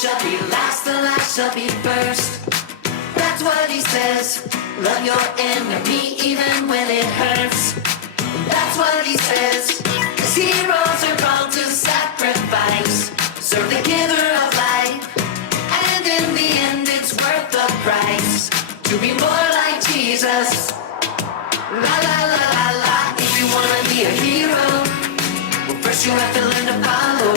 shall be last, the last shall be first. That's what he says. Love your enemy even when it hurts. That's what he says. 'Cause heroes are called to sacrifice. Serve the giver of life. And in the end it's worth the price. To be more like Jesus. La la la la la. If you wanna be a hero, well, first you have to learn to follow.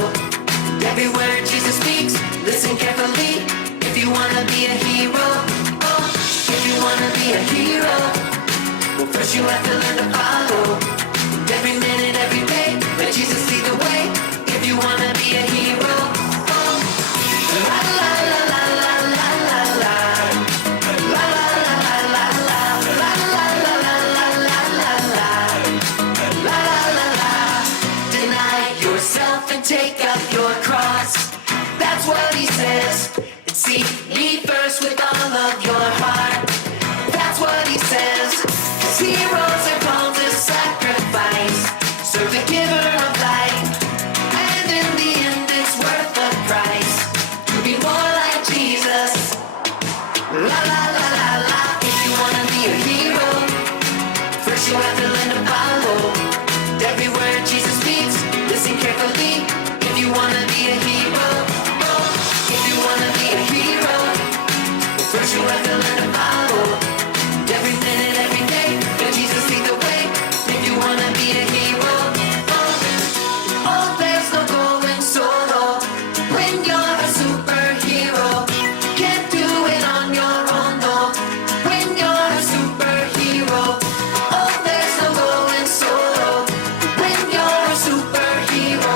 Every word Jesus speaks, listen carefully. If you wanna be a hero, oh, if you wanna be a hero, well, first you have to learn to follow. Every minute, every day, let Jesus lead the way. If you wanna be a hero, oh, la la la la la la la la. La la la la la la la la la la la la la la. La la la la. Deny yourself and take up your cross. That's what he says. And seek me first with all of your heart. That's what he says. 'Cause heroes are called to sacrifice. Serve the giver of life. And in the end it's worth the price. To be more like Jesus. La la la la la. If you wanna be a hero, first you have to learn to follow. Every word Jesus speaks, listen carefully. If you wanna be a hero, oh, if you wanna be a hero, first you have to learn to follow. Every minute, every day, let Jesus lead the way. If you wanna be a hero, oh, there's no going solo. When you're a superhero, can't do it on your own, no. When you're a superhero, oh, there's no going solo. When you're a superhero,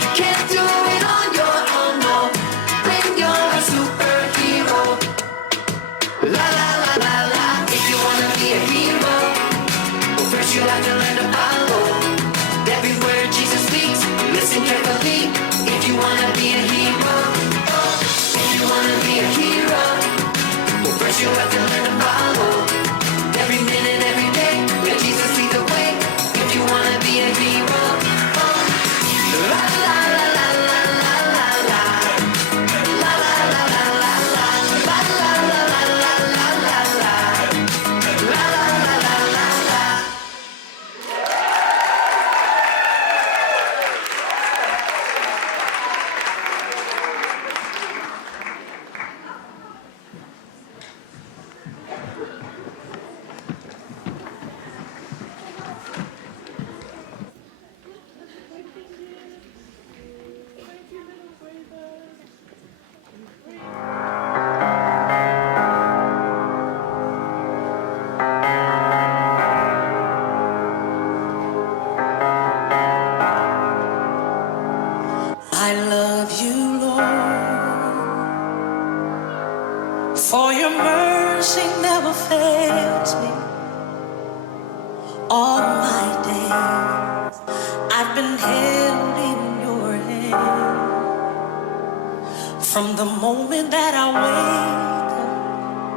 you can't do it on your own, no. When you're a superhero, la la la la la. If you wanna be a hero, well, first you have to learn to follow. Every word Jesus speaks, listen carefully. If you wanna be a hero, oh, if you wanna be a hero, well, first you have to learn to follow. Every minute, every day, let Jesus lead the way. If you wanna be a hero, oh, la la la la la la la la. La la la la la la. La la la la la la la la. La la la la la la. I love you, Lord, for your mercy never fails me. All my days I've been held in your hand. From the moment that I wake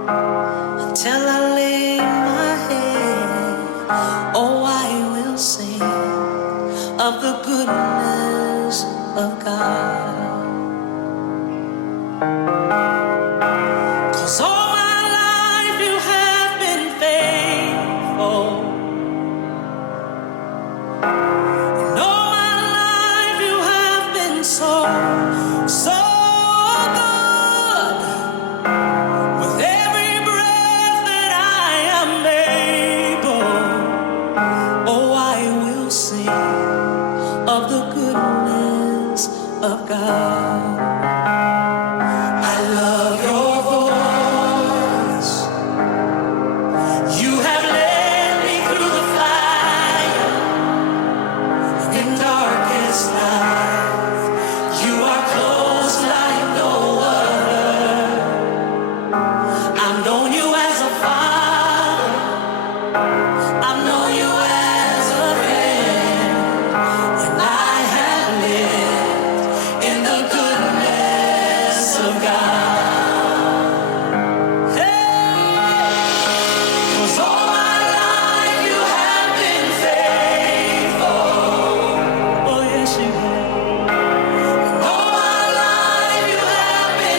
up until I lay my head, oh, I will sing of the goodness of God. 'Cause all my life you have been faithful. And all my life you have been so, so good. With every breath that I am able, oh, I will sing of the goodness of God. I love your voice. You have led me through the fire in darkest night. You are close like no other. I've known you as a father. I've known you as a friend. And I have lived in the goodness of God. Hey, 'cause all my life you have been faithful. Oh, yes, you have. And all my life you have been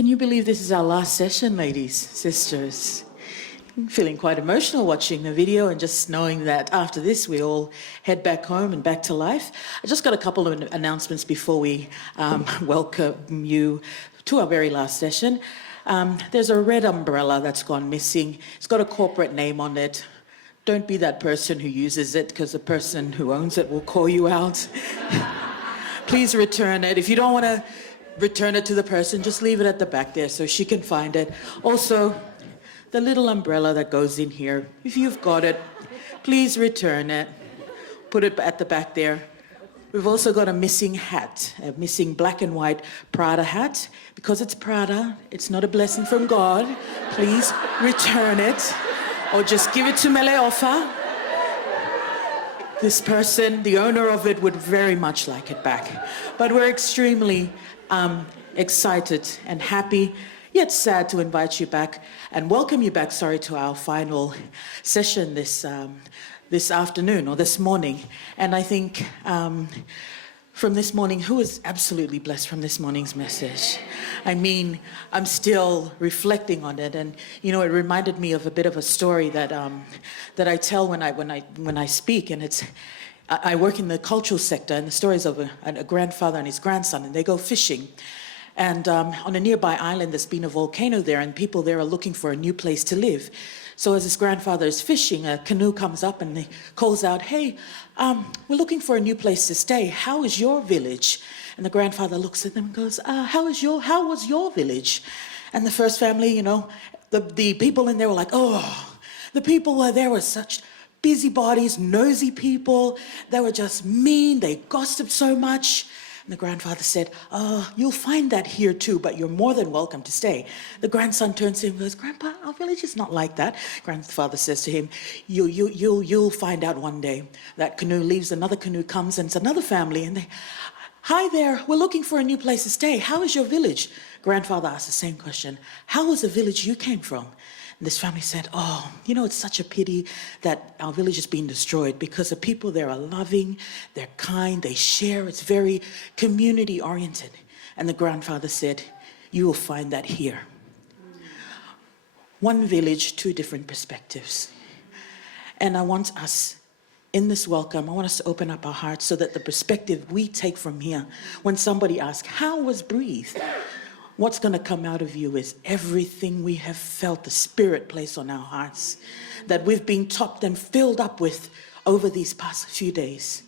Can you believe this is our last session, ladies, sisters? I'm feeling quite emotional watching the video and just knowing that after this we all head back home and back to life. I just got a couple of announcements before we welcome you to our very last session. There's a red umbrella that's gone missing. It's got a corporate name on it. Don't be that person who uses it, because the person who owns it will call you out. Please return it. If you don't want to return it to the person, just leave it at the back there so she can find it. Also, the little umbrella that goes in here, if you've got it, please return it. Put it at the back there. We've also got a missing hat, a missing black and white Prada hat. Because it's Prada, it's not a blessing from God. Please return it, or just give it to Meleofa. This person, the owner of it, would very much like it back. But we're extremely excited and happy, yet sad to invite you back and welcome you back, to our final session this afternoon or this morning. And I think from this morning, who was absolutely blessed from this morning's message? I mean, I'm still reflecting on it, and you know, it reminded me of a bit of a story that I tell when I speak, and it's. I work in the cultural sector, and the stories of a grandfather and his grandson, and they go fishing. And on a nearby island, there's been a volcano there, and people there are looking for a new place to live. So as his grandfather is fishing, a canoe comes up and he calls out, "Hey, we're looking for a new place to stay. How is your village?" And the grandfather looks at them and goes, how was your village? And the first family, you know, the people in there were like, oh, the people there were such busybodies, nosy people. They were just mean. They gossiped so much. And the grandfather said, you'll find that here too, but you're more than welcome to stay. The grandson turns to him and goes, "Grandpa, our village is not like that." Grandfather says to him, you'll find out one day. That canoe leaves, another canoe comes, and it's another family, and they, "Hi there, we're looking for a new place to stay. How is your village?" Grandfather asked the same question. "How was the village you came from?" And this family said, "Oh, you know, it's such a pity that our village is being destroyed, because the people there are loving, they're kind, they share, it's very community oriented." And the grandfather said, "You will find that here." One village, two different perspectives. And I want us, in this welcome, I want us to open up our hearts so that the perspective we take from here, when somebody asks, "How was Breathe?" what's going to come out of you is everything we have felt the Spirit place on our hearts, that we've been topped and filled up with over these past few days.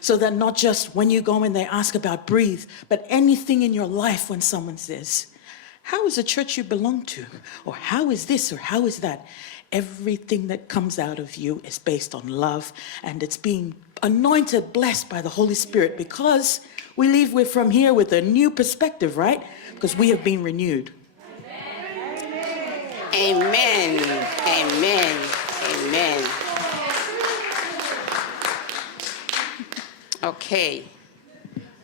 So that not just when you go and they ask about Breathe, but anything in your life when someone says, "How is the church you belong to?" or "How is this?" or "How is that?" Everything that comes out of you is based on love, and it's being anointed, blessed by the Holy Spirit, because we leave from here with a new perspective, right? Because we have been renewed. Amen. Amen. Amen. Okay.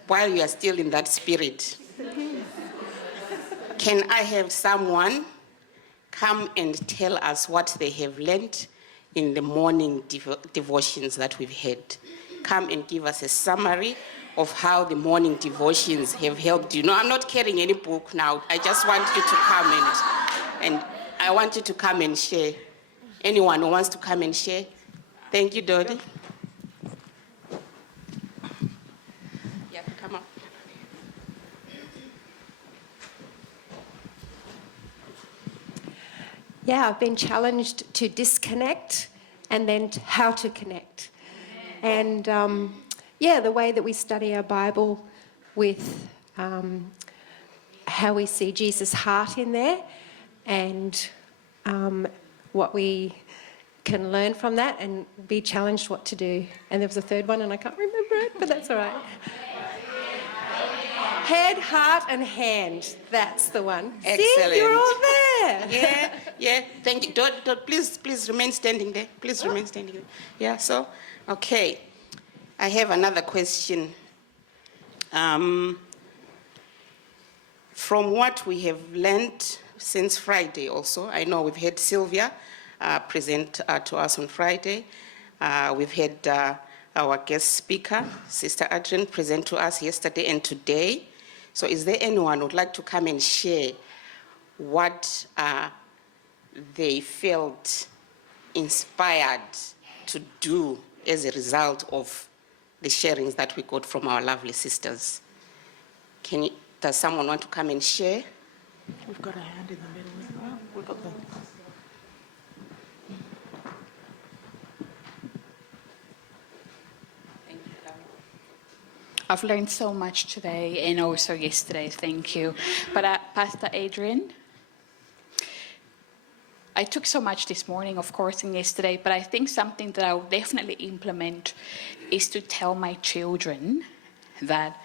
While you are still in that spirit, can I have someone come and tell us what they have learned in the morning devotions that we've had? Come and give us a summary of how the morning devotions have helped you. No, I'm not carrying any book now. I just want you to come and I want you to come and share. Anyone who wants to come and share? Thank you, Dodi. Yeah, come on. Yeah, I've been challenged to disconnect and then how to connect. And the way that we study our Bible with how we see Jesus' heart in there, and what we can learn from that and be challenged what to do. And there was a third one and I can't remember it, but that's all right. Head, heart and hand. That's the one. Excellent. See, you're all there. Yeah. Thank you. Don't, please remain standing there. Please remain standing there. Yeah, so, okay. I have another question. From what we have learned since Friday also, I know we've had Sylvia present to us on Friday. We've had our guest speaker, Sister Adrienne, present to us yesterday and today. So is there anyone who would like to come and share what they felt inspired to do as a result of the sharings that we got from our lovely sisters. Does someone want to come and share? We've got a hand in the middle as well. We've got the... I've learned so much today and also yesterday, thank you. But Pastor Adrienne, I took so much this morning, of course, and yesterday, but I think something that I will definitely implement is to tell my children that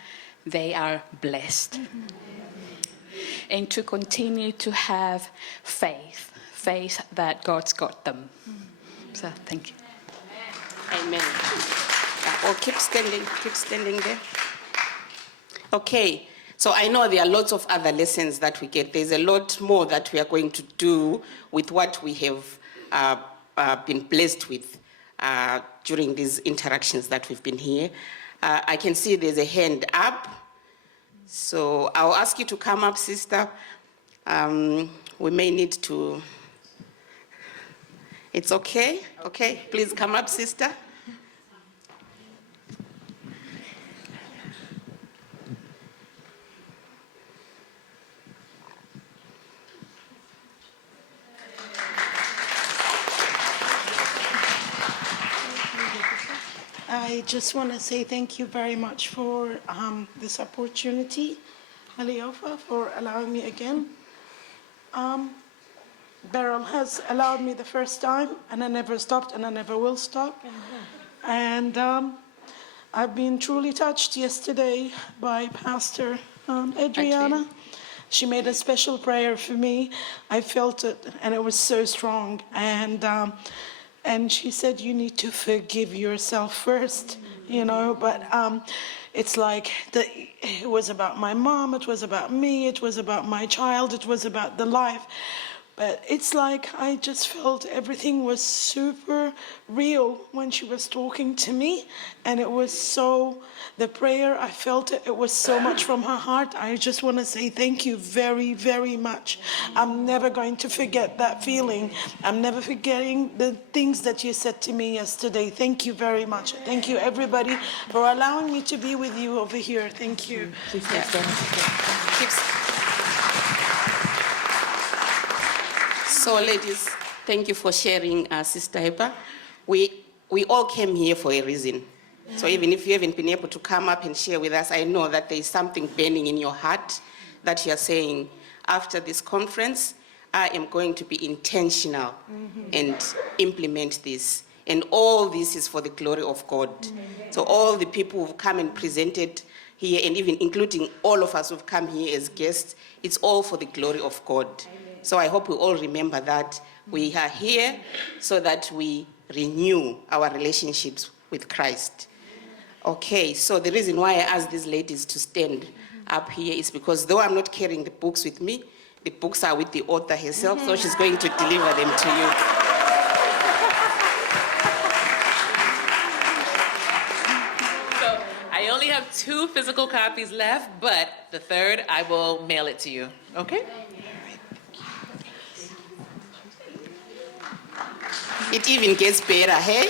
they are blessed. And to continue to have faith that God's got them. So, thank you. Amen. Oh, keep standing there. Okay, so I know there are lots of other lessons that we get. There's a lot more that we are going to do with what we have been blessed with during these interactions that we've been here. I can see there's a hand up. So I'll ask you to come up, sister. We may need to... It's okay? Okay, please come up, sister. I just want to say thank you very much for this opportunity, Aliofa, for allowing me again. Beryl has allowed me the first time, and I never stopped, and I never will stop. And I've been truly touched yesterday by Pastor Adriana. She made a special prayer for me. I felt it, and it was so strong. And she said, you need to forgive yourself first, you know, but it's like it was about my mom, it was about me, it was about my child, it was about the life. But it's like I just felt everything was super real when she was talking to me. And it was so, the prayer, I felt it, it was so much from her heart. I just want to say thank you very, very much. I'm never going to forget that feeling. I'm never forgetting the things that you said to me yesterday. Thank you very much. Thank you, everybody, for allowing me to be with you over here. Thank you. So, ladies, thank you for sharing, Sister Heber. We all came here for a reason. So even if you haven't been able to come up and share with us, I know that there is something burning in your heart that you are saying, after this conference, I am going to be intentional and implement this. And all this is for the glory of God. So all the people who've come and presented here, and even including all of us who've come here as guests, it's all for the glory of God. So I hope we all remember that we are here so that we renew our relationships with Christ. Okay, so the reason why I asked these ladies to stand up here is because though I'm not carrying the books with me, the books are with the author herself, so she's going to deliver them to you. So I only have 2 physical copies left, but the third, I will mail it to you, okay? It even gets better, hey?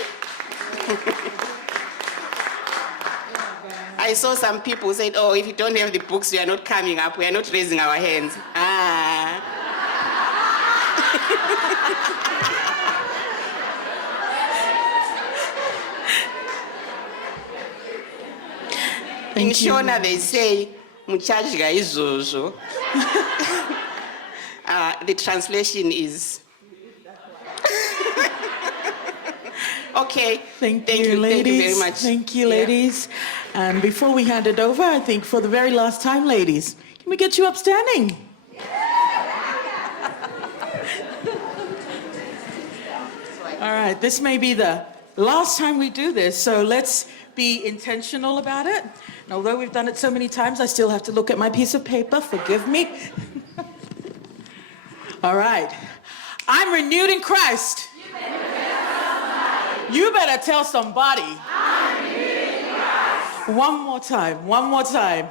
I saw some people said, oh, if you don't have the books, we are not coming up, we are not raising our hands. In Shona, they say, muchajga izozo. The translation is... Okay. Thank you, ladies. Thank you very much. Thank you, ladies. And before we hand it over, I think for the very last time, ladies, can we get you up standing? All right, this may be the last time we do this, so let's be intentional about it. And although we've done it so many times, I still have to look at my piece of paper. Forgive me. All right. I'm renewed in Christ. You better tell somebody. I'm renewed in Christ. One more time.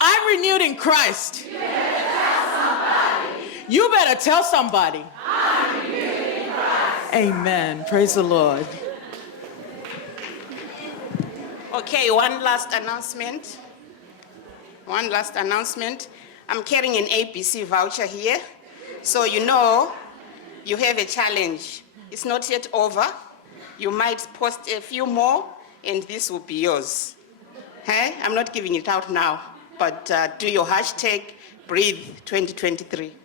I'm renewed in Christ. You better tell somebody. You better tell somebody. Amen. Praise the Lord. Okay, one last announcement. I'm carrying an ABC voucher here. So you know you have a challenge. It's not yet over. You might post a few more and this will be yours. Hey? I'm not giving it out now, but do your hashtag Breathe 2023.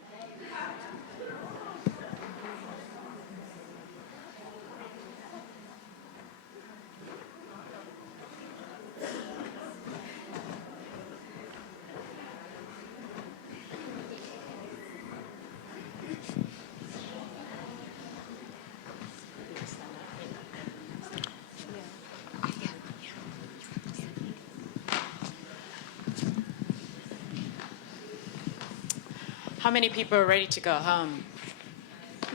How many people are ready to go home?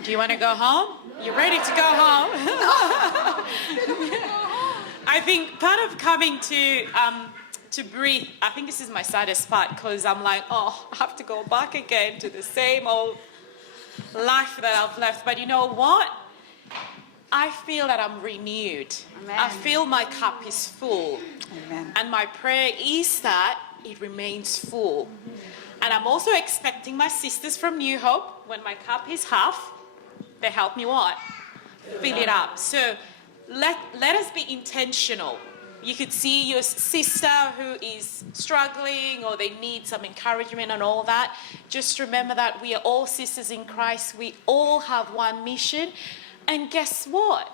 Do you want to go home? You're ready to go home? I think part of coming to breathe, I think this is my saddest part because I'm like, oh, I have to go back again to the same old life that I've left. But you know what? I feel that I'm renewed. Amen. I feel my cup is full. Amen. And my prayer is that it remains full. And I'm also expecting my sisters from New Hope, when my cup is half, they help me what? Fill it up. So let us be intentional. You could see your sister who is struggling or they need some encouragement and all that. Just remember that we are all sisters in Christ. We all have one mission. And guess what?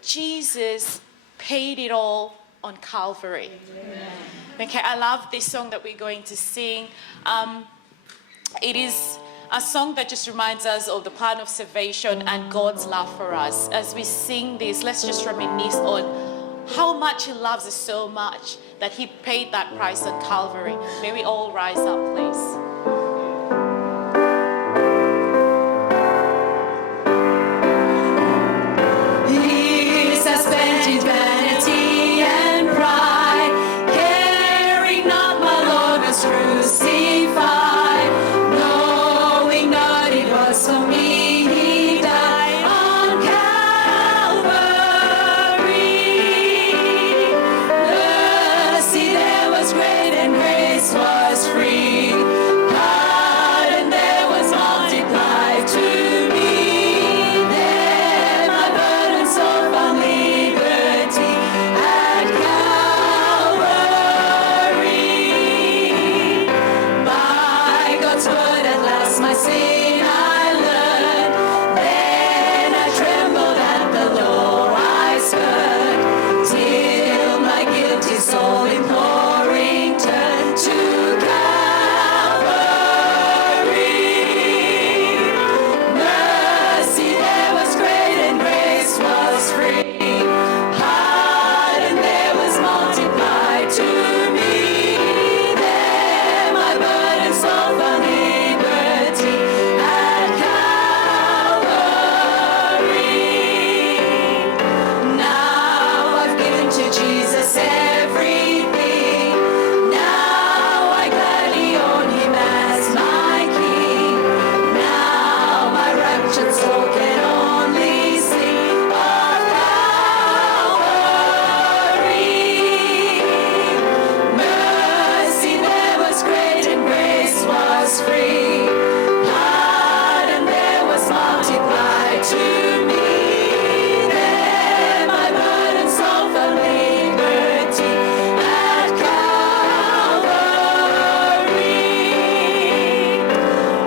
Jesus paid it all on Calvary. Amen. Okay, I love this song that we're going to sing. It is a song that just reminds us of the plan of salvation and God's love for us. As we sing this, let's just reminisce on how much He loves us so much that He paid that price on Calvary. May we all rise up, please. Years are spent in vanity and pride, caring not my Lord was crucified, knowing not it was for me He died on Calvary. Mercy there was great and grace was free. Pardon there was multiplied to me. There my burdens all found liberty at Calvary. By God's word at last my sin I learned. Then I trembled at the law I spurned, till my guilty soul imploring turned to Calvary. Mercy there was great and grace was free. Pardon there was multiplied to me. There my burdens all found liberty at Calvary. Now I've given to Jesus everything. Now I gladly own Him as my King. Now my raptured soul can only sing of Calvary. Mercy there was great and grace was free. Pardon there was multiplied to me. There my burdens all found liberty at Calvary.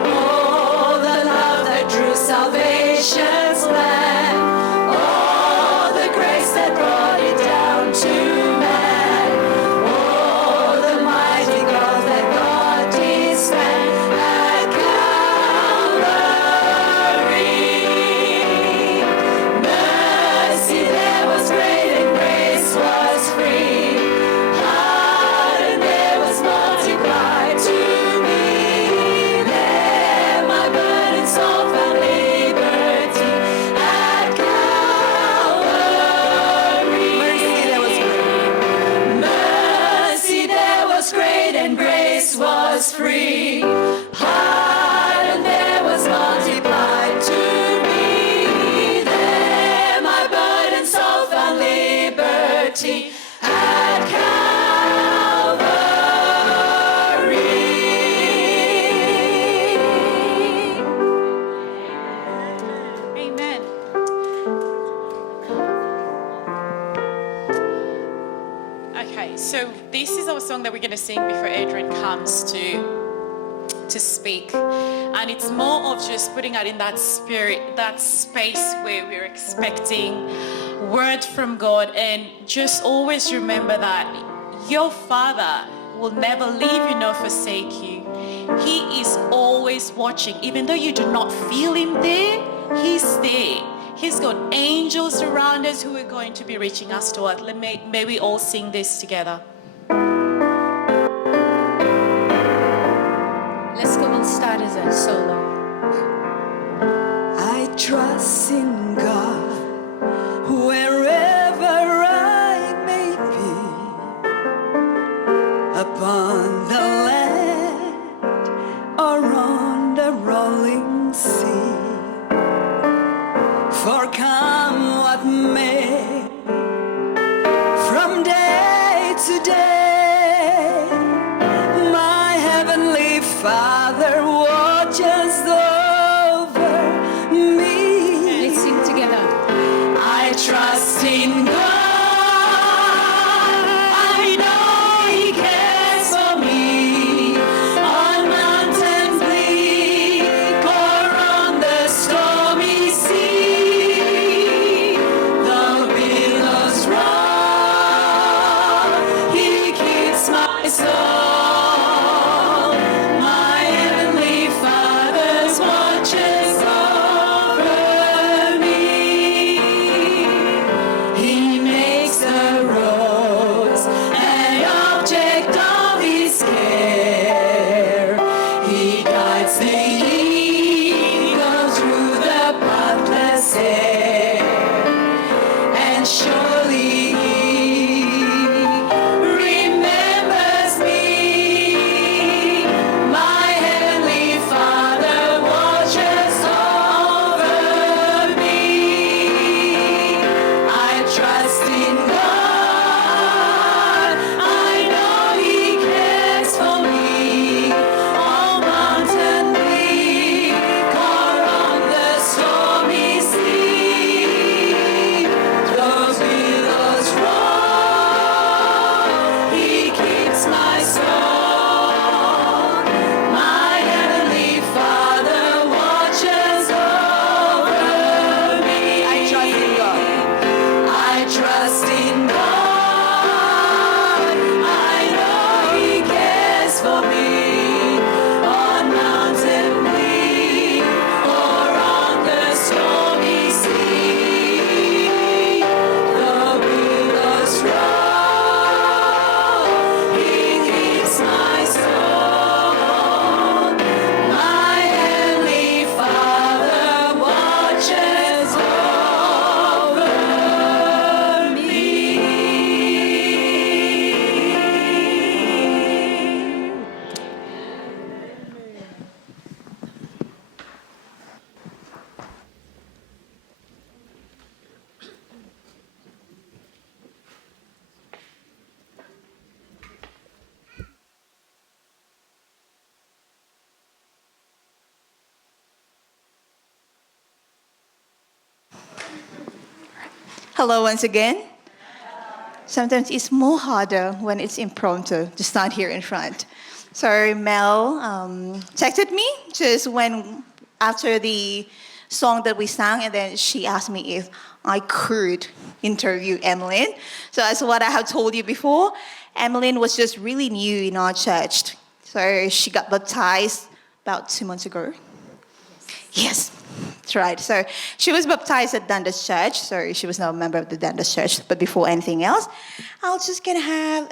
Oh, the love that drew salvation's plan. Oh, the grace that brought it down to man. Oh, the mighty growth that God did stand at Calvary. Mercy there was great and grace was free. Pardon there was multiplied to me. There my burdens all found liberty at Calvary. Mercy there was great and grace was free. Pardon there liberty at Calvary. Amen. Okay, so this is our song that we're going to sing before Adrienne comes to speak. And it's more of just putting out in that spirit, that space where we're expecting word from God. And just always remember that your Father will never leave you nor forsake you. He is always watching. Even though you do not feel him there, he's there. He's got angels around us who are going to be reaching us toward. May we all sing this together. Let's go and start as a solo. I trust in God wherever I may be, upon the land or on the rolling sea. For come what may, from day to day, my heavenly Father watches over me. Let's sing together. I trust in God. I know He cares for me. On mountains bleak or on the stormy sea, the billows roll, He keeps my soul. My heavenly Father's watches over me. He makes the roads an object of His care. He guides the eagle through the pathless air. And surely He remembers me. My heavenly Father watches over me. I trust in God. I know He cares for me. On mountain bleak or on the stormy sea, those billows roll, He keeps my soul. My heavenly Father watches over me. I trust in God. I trust in God. I know He cares for me. On mountain bleak or on the stormy sea, the billows roll, He keeps my soul. My heavenly Father watches over me. Hello once again. Sometimes it's more harder when it's impromptu to stand here in front. So Mel texted me just when after the song that we sang, and then she asked me if I could interview Emmeline. So as what I have told you before, Emmeline was just really new in our church. So she got baptized about 2 months ago. Yes, that's right. So she was baptized at Dundas Church. So she was now a member of the Dundas Church. But before anything else, I'll just gonna have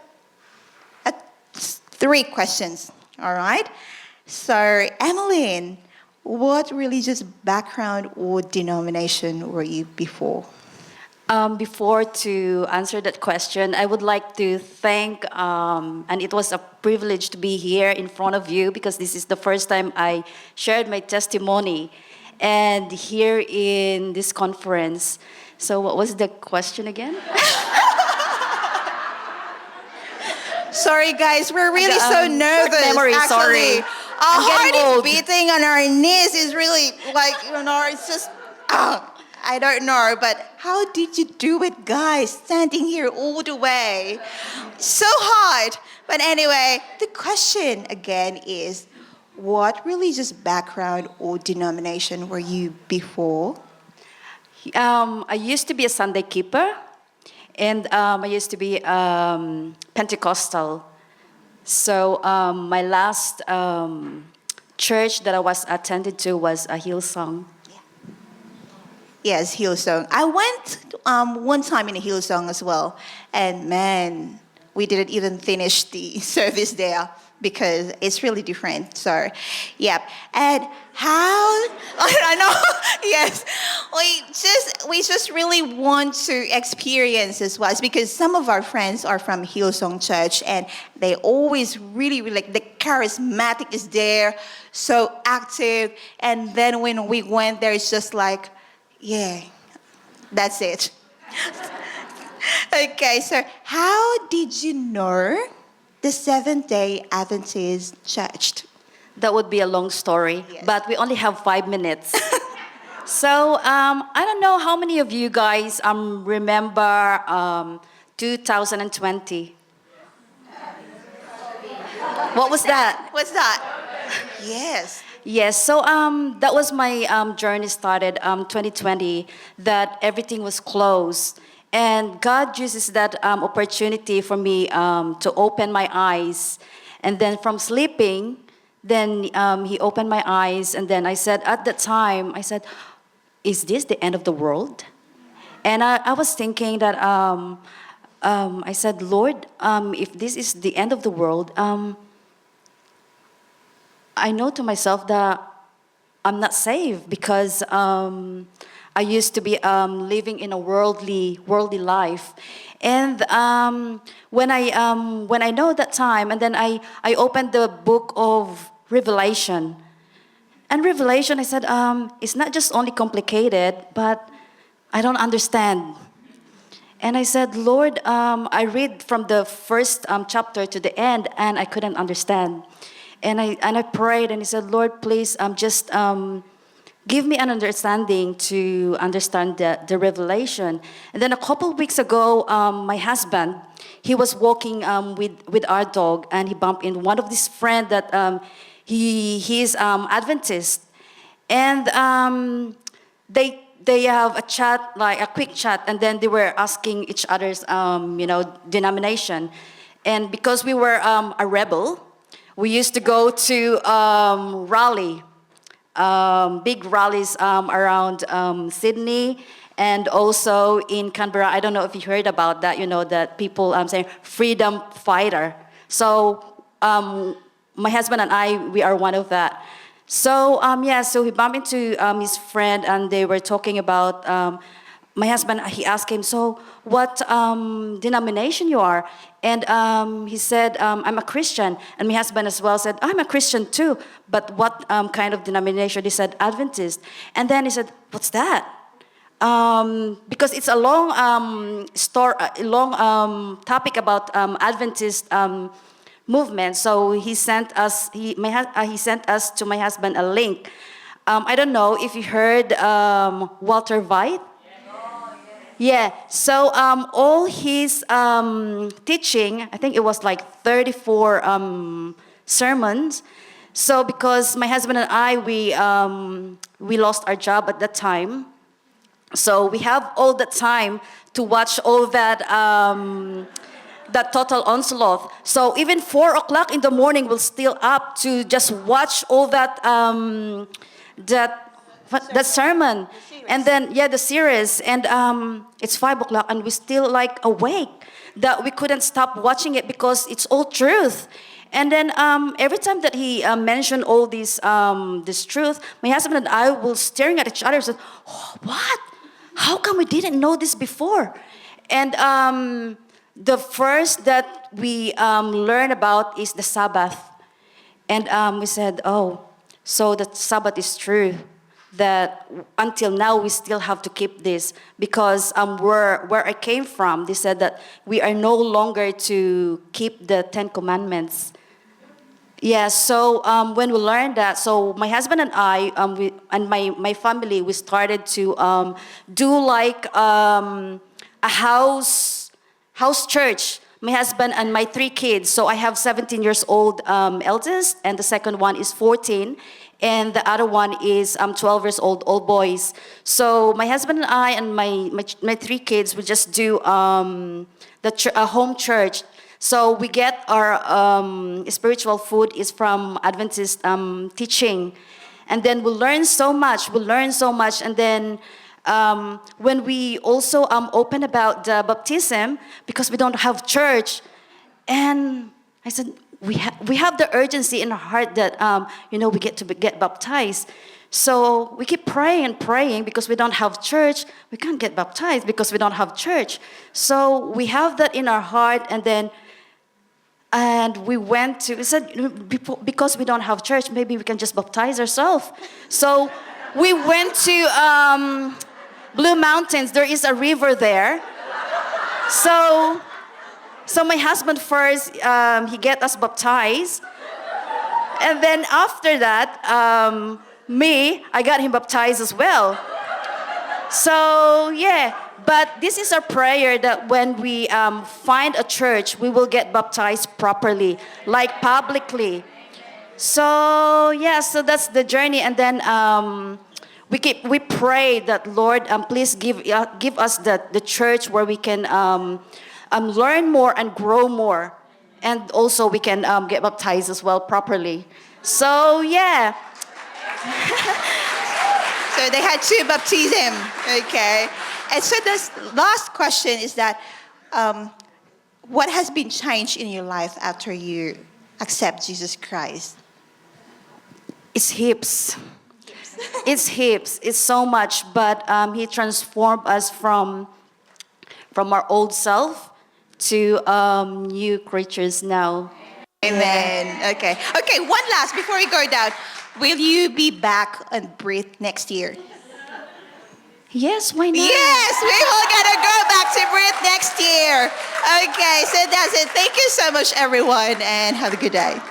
3 questions. All right. So Emmeline, what religious background or denomination were you before? Before to answer that question, I would like to thank, and it was a privilege to be here in front of you because this is the first time I shared my testimony and here in this conference. So what was the question again? Sorry, guys, we're really so nervous. memory, actually. sorry. Our I'm getting heart old. is beating on our knees is really like, it's just, I don't know. But how did you do it, guys? Standing here all the way. So hard. But anyway, the question again is, what religious background or denomination were you before? I used to be a Sunday keeper, and I used to be Pentecostal. So my last church that I was attended to was a Hillsong. Yes, Hillsong. I went one time in a Hillsong as well, and man, we didn't even finish the service there because it's really different. So, yep. And how? I know. Yes, we just really want to experience as well. It's because some of our friends are from Hillsong Church, and they always really like the charismatic is there, so active. And then when we went there, it's just like, yeah, that's it. Okay, so how did you know the Seventh-day Adventist Church? That would be a long story, Yes. but we only have 5 minutes. So I don't know how many of you guys remember 2020. What was that? What's that? Yes. Yes, so that was my journey started 2020, that everything was closed. And God uses that opportunity for me to open my eyes. And then from sleeping, then He opened my eyes. And then I said, at that time, I said, is this the end of the world? And I was thinking that, I said, Lord, if this is the end of the world, I know to myself that I'm not saved because I used to be living in a worldly life, and when I know that time, and then I opened the book of Revelation, and Revelation I said it's not just only complicated, but I don't understand. And I said, Lord, I read from the first chapter to the end, and I couldn't understand. And I prayed, and He said, Lord, please just give me an understanding to understand the revelation. And then a couple of weeks ago, my husband, he was walking with our dog, and he bumped into one of his friends that he is Adventist. And they have a chat, like a quick chat, and then they were asking each other's denomination. And because we were a rebel, we used to go to big rallies around Sydney and also in Canberra. I don't know if you heard about that, that people saying freedom fighter. So my husband and I, we are one of that. So so he bumped into his friend, and they were talking about my husband. He asked him, so what denomination you are? And he said, I'm a Christian. And my husband as well said, I'm a Christian too. But what kind of denomination? He said, Adventist. And then he said, what's that? Because it's a long topic about Adventist movement. So he sent us to my husband a link. I don't know if you heard Walter White. Yeah, so all his teaching, I think it was like 34 sermons. So because my husband and I, we lost our job at that time. So we have all the time to watch all that total onslaught. So even 4 o'clock in the morning, we're still up to just watch all that sermon. And then, the series. And it's 5 o'clock, and we're still like awake, that we couldn't stop watching it because it's all truth. And then every time that he mentioned all this truth, my husband and I were staring at each other and said, oh, what? How come we didn't know this before? And the first that we learned about is the Sabbath. And we said, oh, so the Sabbath is true. that until now we still have to keep this because where I came from, they said that we are no longer to keep the 10 Commandments. Yeah, so when we learned that, so my husband and I, and my family, we started to do like a house church. My husband and my 3 kids. So I have 17 years old eldest, and the second one is 14, and the other one is 12 years old, all boys. So my husband and I and my 3 kids, we just do a home church. So we get our spiritual food is from Adventist teaching. And then we learn so much. And then when we also open about the baptism, because we don't have church, and I said, we have the urgency in our heart that, we get to get baptized. So we keep praying because we don't have church. We can't get baptized because we don't have church. So we have that in our heart, and we said, because we don't have church, maybe we can just baptize ourselves. So we went to Blue Mountains. There is a river there. So my husband first, he get us baptized. And then after that, I got him baptized as well. So yeah, but this is our prayer that when we find a church, we will get baptized properly, like publicly. So yeah, so that's the journey. And then we pray that Lord, please give us the church where we can learn more and grow more, and also we can get baptized as well properly. So yeah. So they had to baptize him. Okay. And so this last question is that, what has been changed in your life after you accept Jesus Christ? It's heaps. It's so much. But he transformed us from our old self to new creatures now. Amen. Okay. Okay, one last before we go down. Will you be back on Breathe next year? Yes, why not? Yes, we will gonna go back to Breathe next year. Okay, so that's it. Thank you so much, everyone, and have a good day.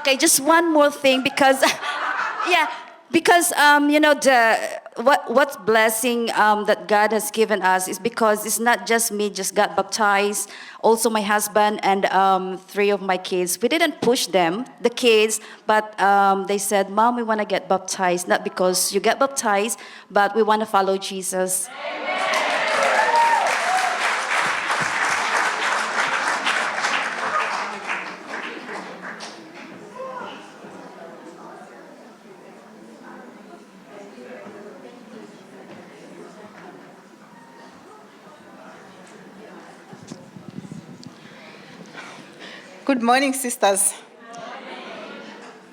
Okay, just one more thing because, what blessing that God has given us is because it's not just me just got baptized, also my husband and 3 of my kids. We didn't push them, the kids, but they said, Mom, we want to get baptized, not because you get baptized, but we want to follow Jesus. Good morning, sisters.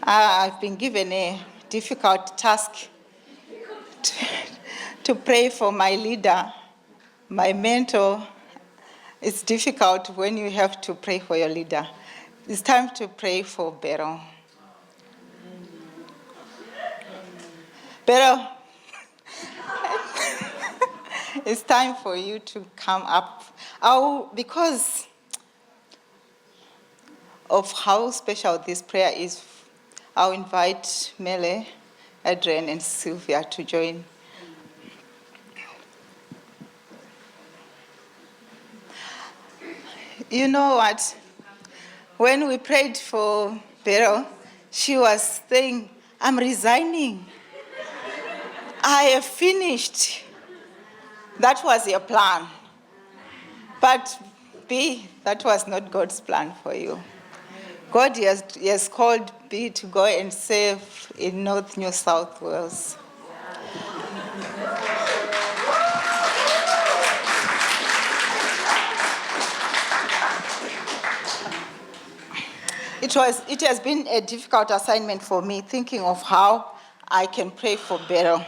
I've been given a difficult task to pray for my leader, my mentor. It's difficult when you have to pray for your leader. It's time to pray for Beryl. Beryl, it's time for you to come up. Because of how special this prayer is, I'll invite Mele, Adrienne, and Sylvia to join. You know what? When we prayed for Beryl, she was saying, I'm resigning. I have finished. That was your plan. But B, that was not God's plan for you. God has called B to go and serve in North New South Wales. It has been a difficult assignment for me, thinking of how I can pray for Beryl.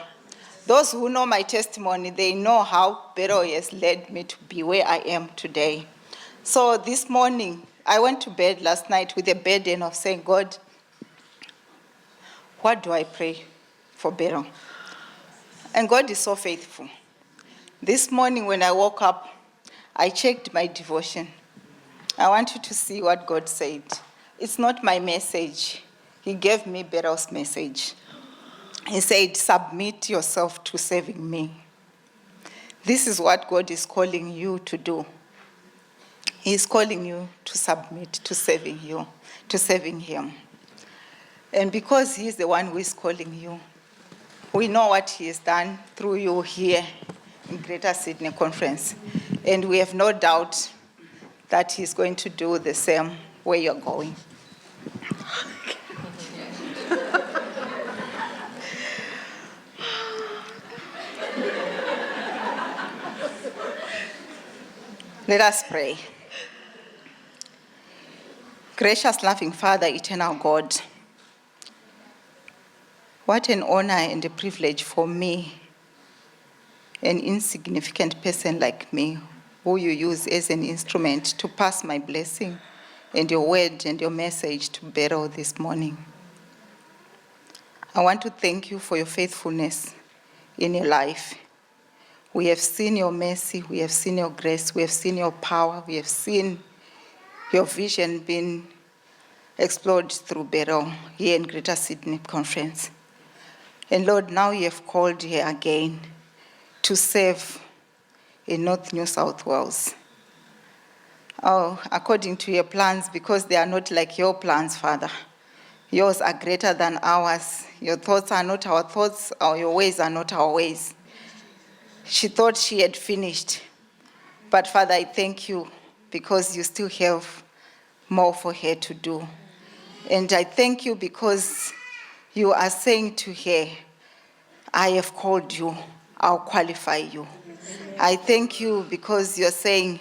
Those who know my testimony, they know how Beryl has led me to be where I am today. So this morning, I went to bed last night with a burden of saying, God, what do I pray for Beryl. And God is so faithful. This morning when I woke up, I checked my devotion. I want you to see what God said. It's not my message. He gave me Beryl's message. He said, submit yourself to serving me. This is what God is calling you to do. He is calling you to submit to serving you, to serving him. And because he is the one who is calling you, we know what he has done through you here in Greater Sydney Conference. And we have no doubt that he's going to do the same where you're going. Let us pray. Gracious, loving Father, eternal God, what an honor and a privilege for me, an insignificant person like me, who you use as an instrument to pass my blessing and your word and your message to Beryl this morning. I want to thank you for your faithfulness in your life. We have seen your mercy, we have seen your grace, we have seen your power, we have seen your vision being explored through Beryl here in Greater Sydney Conference. And Lord, now you have called her again to serve in North New South Wales. Oh, according to your plans, because they are not like your plans, Father. Yours are greater than ours. Your thoughts are not our thoughts, or your ways are not our ways. She thought she had finished. But Father, I thank you because you still have more for her to do. And I thank you because you are saying to her, I have called you, I'll qualify you. I thank you because you're saying,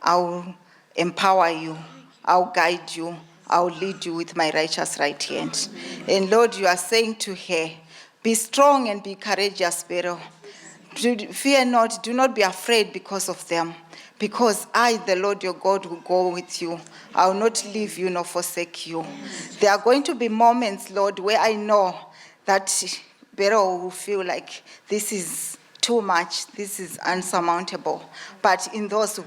I'll empower you, I'll guide you, I'll lead you with my righteous right hand. And Lord, you are saying to her, be strong and be courageous, Beryl. Fear not, do not be afraid because of them. Because I, the Lord your God, will go with you. I will not leave you nor forsake you. There are going to be moments, Lord, where I know that Beryl will feel like this is too much, this is unsurmountable. But in those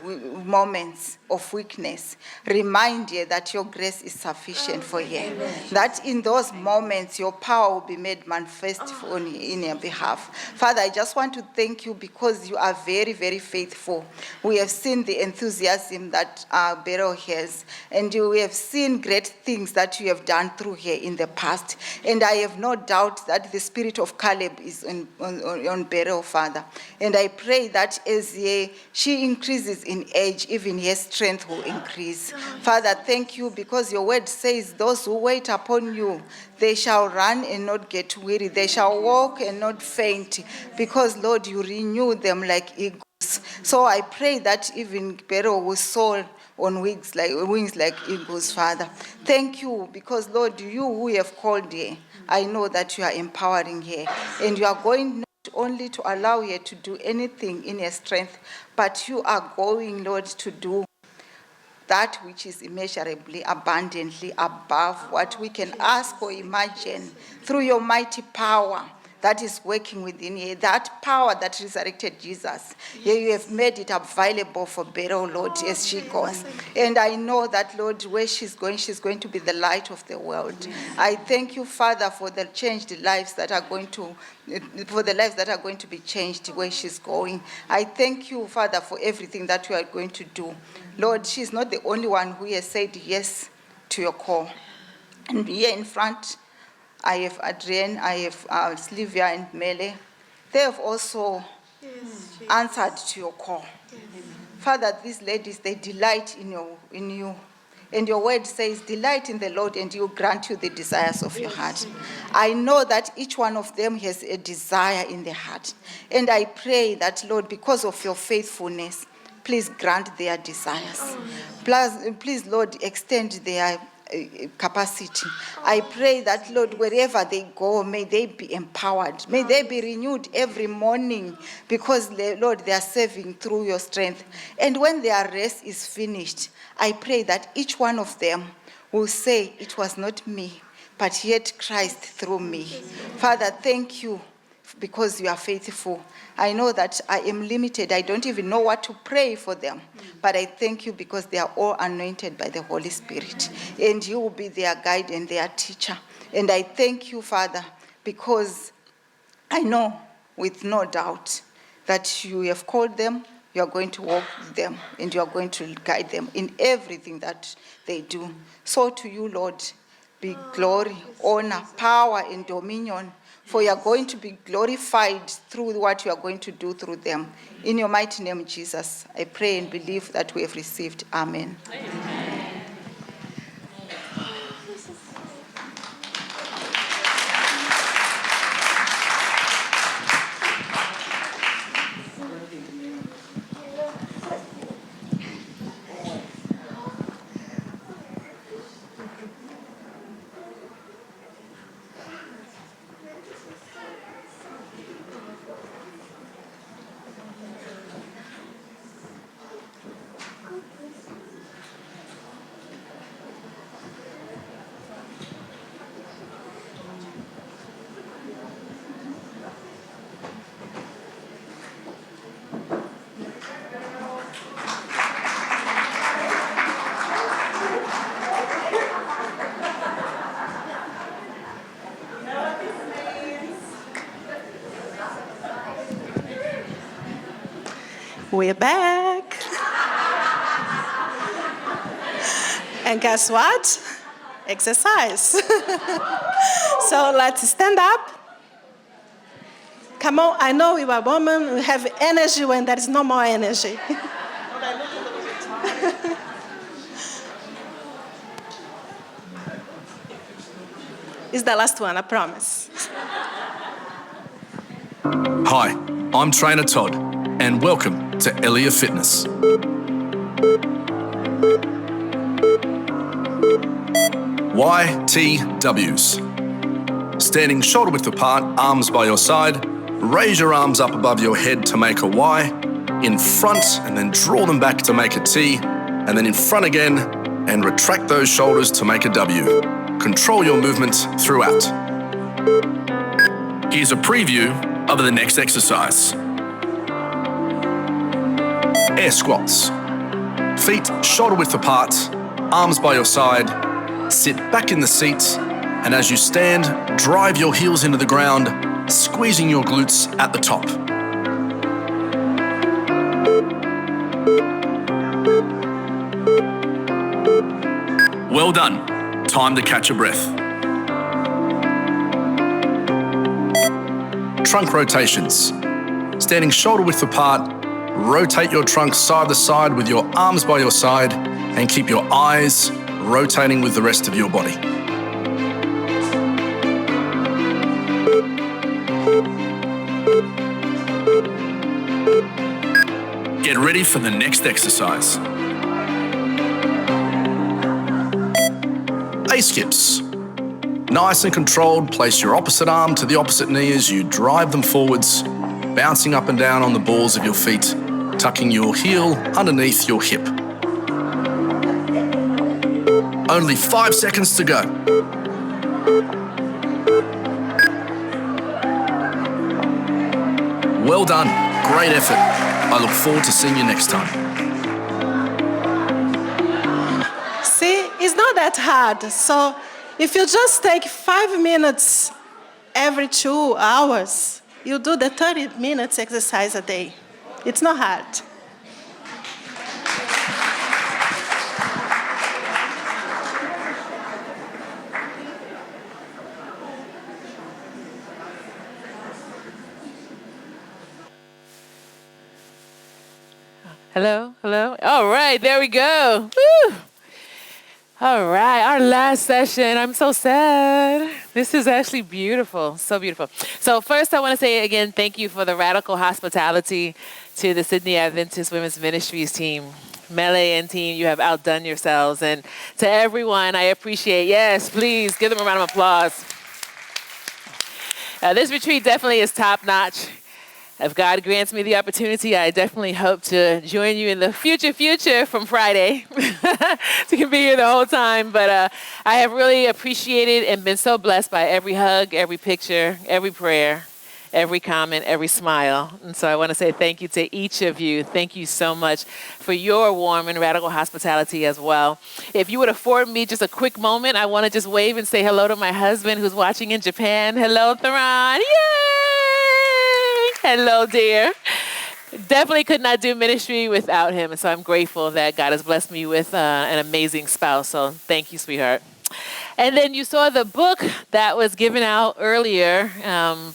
moments of weakness, remind her that your grace is sufficient for her. That in those moments, your power will be made manifest in your behalf. Father, I just want to thank you because you are very, very faithful. We have seen the enthusiasm that Beryl has, and we have seen great things that you have done through her in the past. And I have no doubt that the spirit of Caleb is on Beryl, Father. And I pray that as she increases in age, even her strength will increase. Father, thank you because your word says those who wait upon you, they shall run and not get weary. They shall walk and not faint because, Lord, you renew them like eagles. So I pray that even Beryl will soar on wings like eagles, Father. Thank you because, Lord, you who have called her, I know that you are empowering her and you are going not only to allow her to do anything in her strength, but you are going, Lord, to do that which is immeasurably, abundantly above what we can ask or imagine through your mighty power that is working within you, that power that resurrected Jesus. You have made it available for Beryl, Lord, as she goes. And I know that, Lord, where she's going to be the light of the world. I thank you, Father, for the changed lives that are going to, for the lives that are going to be changed where she's going. I thank you, Father, for everything that you are going to do. Lord, she's not the only one who has said yes to your call. And here in front, I have Adrienne, I have Sylvia and Mele. They have also answered to your call. Father, these ladies, they delight in you. And your word says, delight in the Lord and he will grant you the desires of your heart. I know that each one of them has a desire in their heart. And I pray that, Lord, because of your faithfulness, please grant their desires. Please, Lord, extend their capacity. I pray that, Lord, wherever they go, may they be empowered. May they be renewed every morning because, Lord, they are serving through your strength. And when their race is finished, I pray that each one of them will say, it was not me, but yet Christ through me. Father, thank you because you are faithful. I know that I am limited. I don't even know what to pray for them. But I thank you because they are all anointed by the Holy Spirit. And you will be their guide and their teacher. And I thank you, Father, because I know with no doubt that you have called them, you are going to walk with them, and you are going to guide them in everything that they do. So to you, Lord, be glory, honor, power, and dominion, for you are going to be glorified through what you are going to do through them. In your mighty name, Jesus, I pray and believe that we have received. Amen. Amen. We're back. And guess what? Exercise. So let's stand up. Come on, I know we are women, we have energy when there is no more energy. It's the last one, I promise. Hi, I'm Trainer Todd, and welcome to Elia Fitness. YTWs. Standing shoulder width apart, arms by your side. Raise your arms up above your head to make a Y. In front, and then draw them back to make a T. And then in front again, and retract those shoulders to make a W. Control your movement throughout. Here's a preview of the next exercise. Air squats. Feet shoulder width apart, arms by your side, sit back in the seat, and as you stand, drive your heels into the ground, squeezing your glutes at the top. Well done. Time to catch a breath. Trunk rotations. Standing shoulder width apart, rotate your trunk side to side with your arms by your side and keep your eyes rotating with the rest of your body. Get ready for the next exercise. A-skips. Nice and controlled, place your opposite arm to the opposite knee as you drive them forwards, bouncing up and down on the balls of your feet, tucking your heel underneath your hip. Only 5 seconds to go. Well done, great effort. I look forward to seeing you next time. See, it's not that hard. So if you just take 5 minutes every 2 hours, you do the 30 minutes exercise a day. It's not hard. Hello, hello. All right, there we go. Woo. All right, our last session. I'm so sad. This is actually beautiful, so beautiful. So first I want to say again, thank you for the radical hospitality to the Sydney Adventist Women's Ministries team. Melee and team, you have outdone yourselves. And to everyone, I appreciate, yes, please give them a round of applause. This retreat definitely is top notch. If God grants me the opportunity, I definitely hope to join you in the future from Friday. to be here the whole time. But I have really appreciated and been so blessed by every hug, every picture, every prayer, every comment, every smile. And so I want to say thank you to each of you. Thank you so much for your warm and radical hospitality as well. If you would afford me just a quick moment, I want to just wave and say hello to my husband who's watching in Japan. Hello, Theron. Yay! Hello, dear. Definitely could not do ministry without him. And so I'm grateful that God has blessed me with an amazing spouse. So thank you, sweetheart. And then you saw the book that was given out earlier.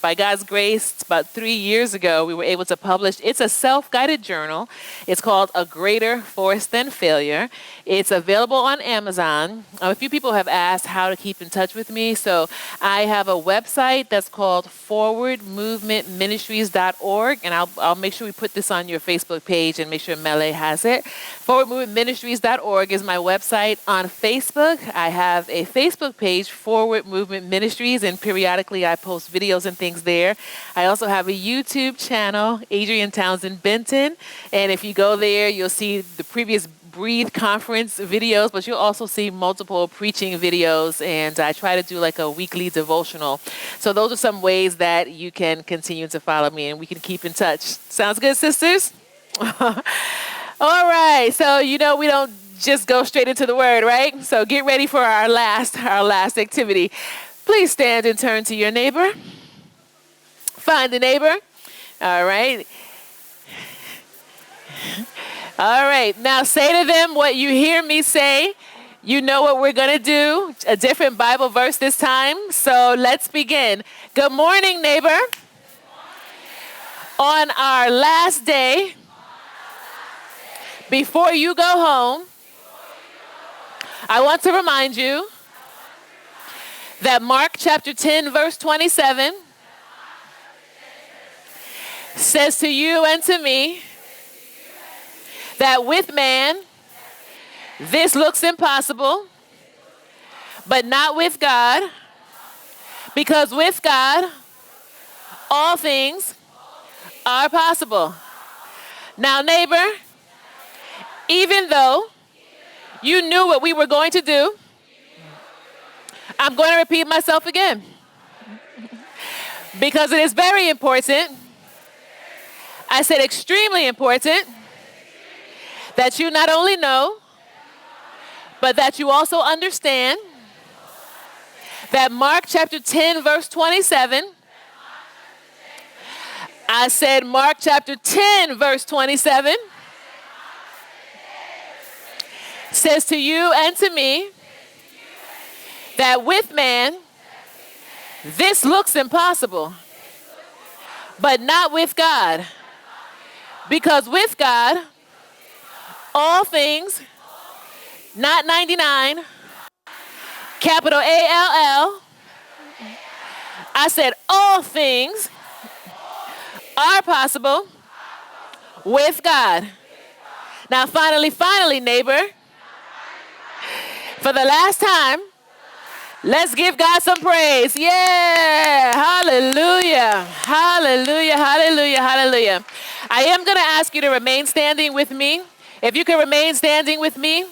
By God's grace, about 3 years ago, we were able to publish. It's a self-guided journal. It's called A Greater Force Than Failure. It's available on Amazon. A few people have asked how to keep in touch with me. So I have a website that's called forwardmovementministries.org. And I'll make sure we put this on your Facebook page and make sure Mele has it. Forwardmovementministries.org is my website. On Facebook, I have a Facebook page, Forward Movement Ministries, and periodically I post videos and things there. I also have a YouTube channel, Adrienne TownsendBenton, and if you go there, you'll see the previous Breathe conference videos, but you'll also see multiple preaching videos, and I try to do like a weekly devotional. So those are some ways that you can continue to follow me, and we can keep in touch. Sounds good, sisters? All right, so we don't just go straight into the word, right? So get ready for our last activity. Please stand and turn to your neighbor. Find a neighbor. All right. All right. Now say to them what you hear me say. You know what we're going to do. A different Bible verse this time. So let's begin. Good morning, neighbor. On our last day, before you go home, I want to remind you that Mark chapter 10, verse 27 says to you and to me that with man, this looks impossible, but not with God, because with God, all things are possible. Now, neighbor, even though you knew what we were going to do, I'm going to repeat myself again. Because it is very important, I said extremely important, that you not only know, but that you also understand that Mark chapter 10, verse 27, I said Mark chapter 10, verse 27, says to you and to me that with man, this looks impossible, but not with God. Because with God, all things, not 99, capital A-L-L, I said all things are possible with God. Now finally, neighbor, for the last time, let's give God some praise. Yeah, hallelujah, hallelujah, hallelujah, hallelujah. I am going to ask you to remain standing with me. If you can remain standing with me,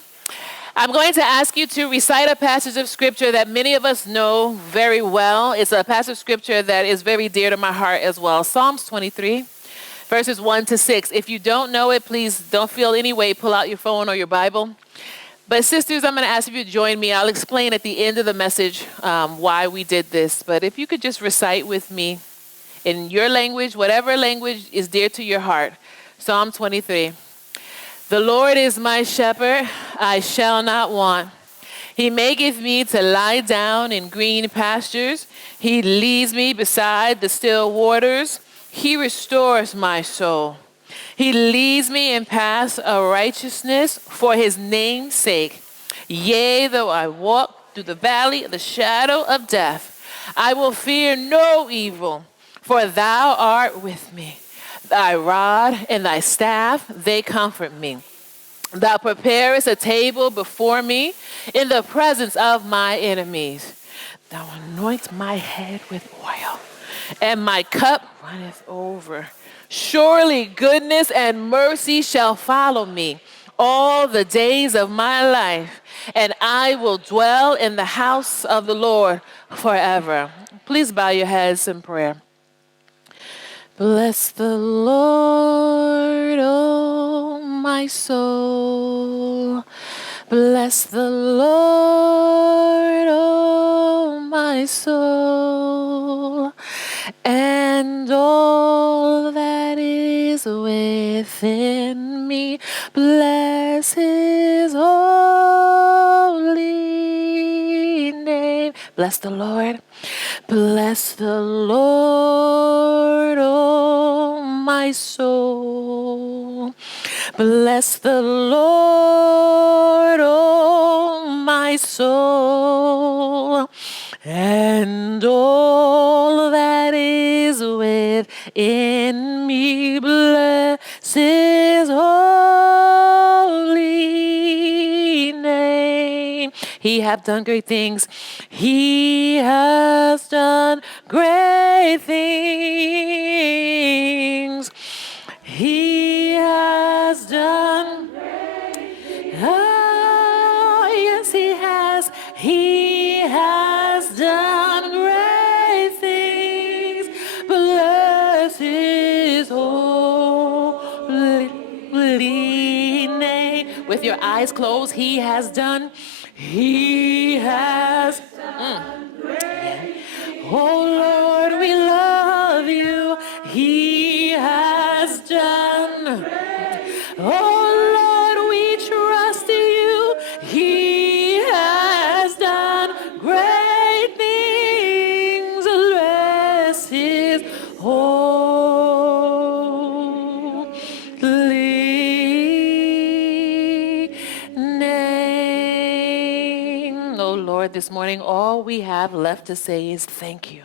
I'm going to ask you to recite a passage of scripture that many of us know very well. It's a passage of scripture that is very dear to my heart as well. Psalms 23, verses 1 to 6. If you don't know it, please don't feel any way. Pull out your phone or your Bible. But sisters, I'm going to ask you to join me. I'll explain at the end of the message why we did this. But if you could just recite with me in your language, whatever language is dear to your heart. Psalm 23. The Lord is my shepherd, I shall not want. He maketh me to lie down in green pastures. He leads me beside the still waters. He restores my soul. He leads me in paths of righteousness for his name's sake. Yea, though I walk through the valley of the shadow of death, I will fear no evil, for thou art with me. Thy rod and thy staff, they comfort me. Thou preparest a table before me in the presence of my enemies. Thou anoint my head with oil, and my cup runneth over. Surely goodness and mercy shall follow me all the days of my life, and I will dwell in the house of the Lord forever. Please bow your heads in prayer. Bless the Lord, oh my soul. Bless the Lord, oh my soul, and all that is within me. Bless his holy name. Bless the Lord. Bless the Lord, oh my soul. Bless the Lord, oh my soul, and all that is within me. Bless his holy name. He hath done great things. He has done great things. He has done great. Oh, yes, he has. He has done great things. Bless his holy name. With your eyes closed, he has done. He has done great. Oh Lord, we love you. He has done. Oh Lord, we trust you. He has done great things. Bless his holy name. Oh Lord, this morning all we have left to say is thank you.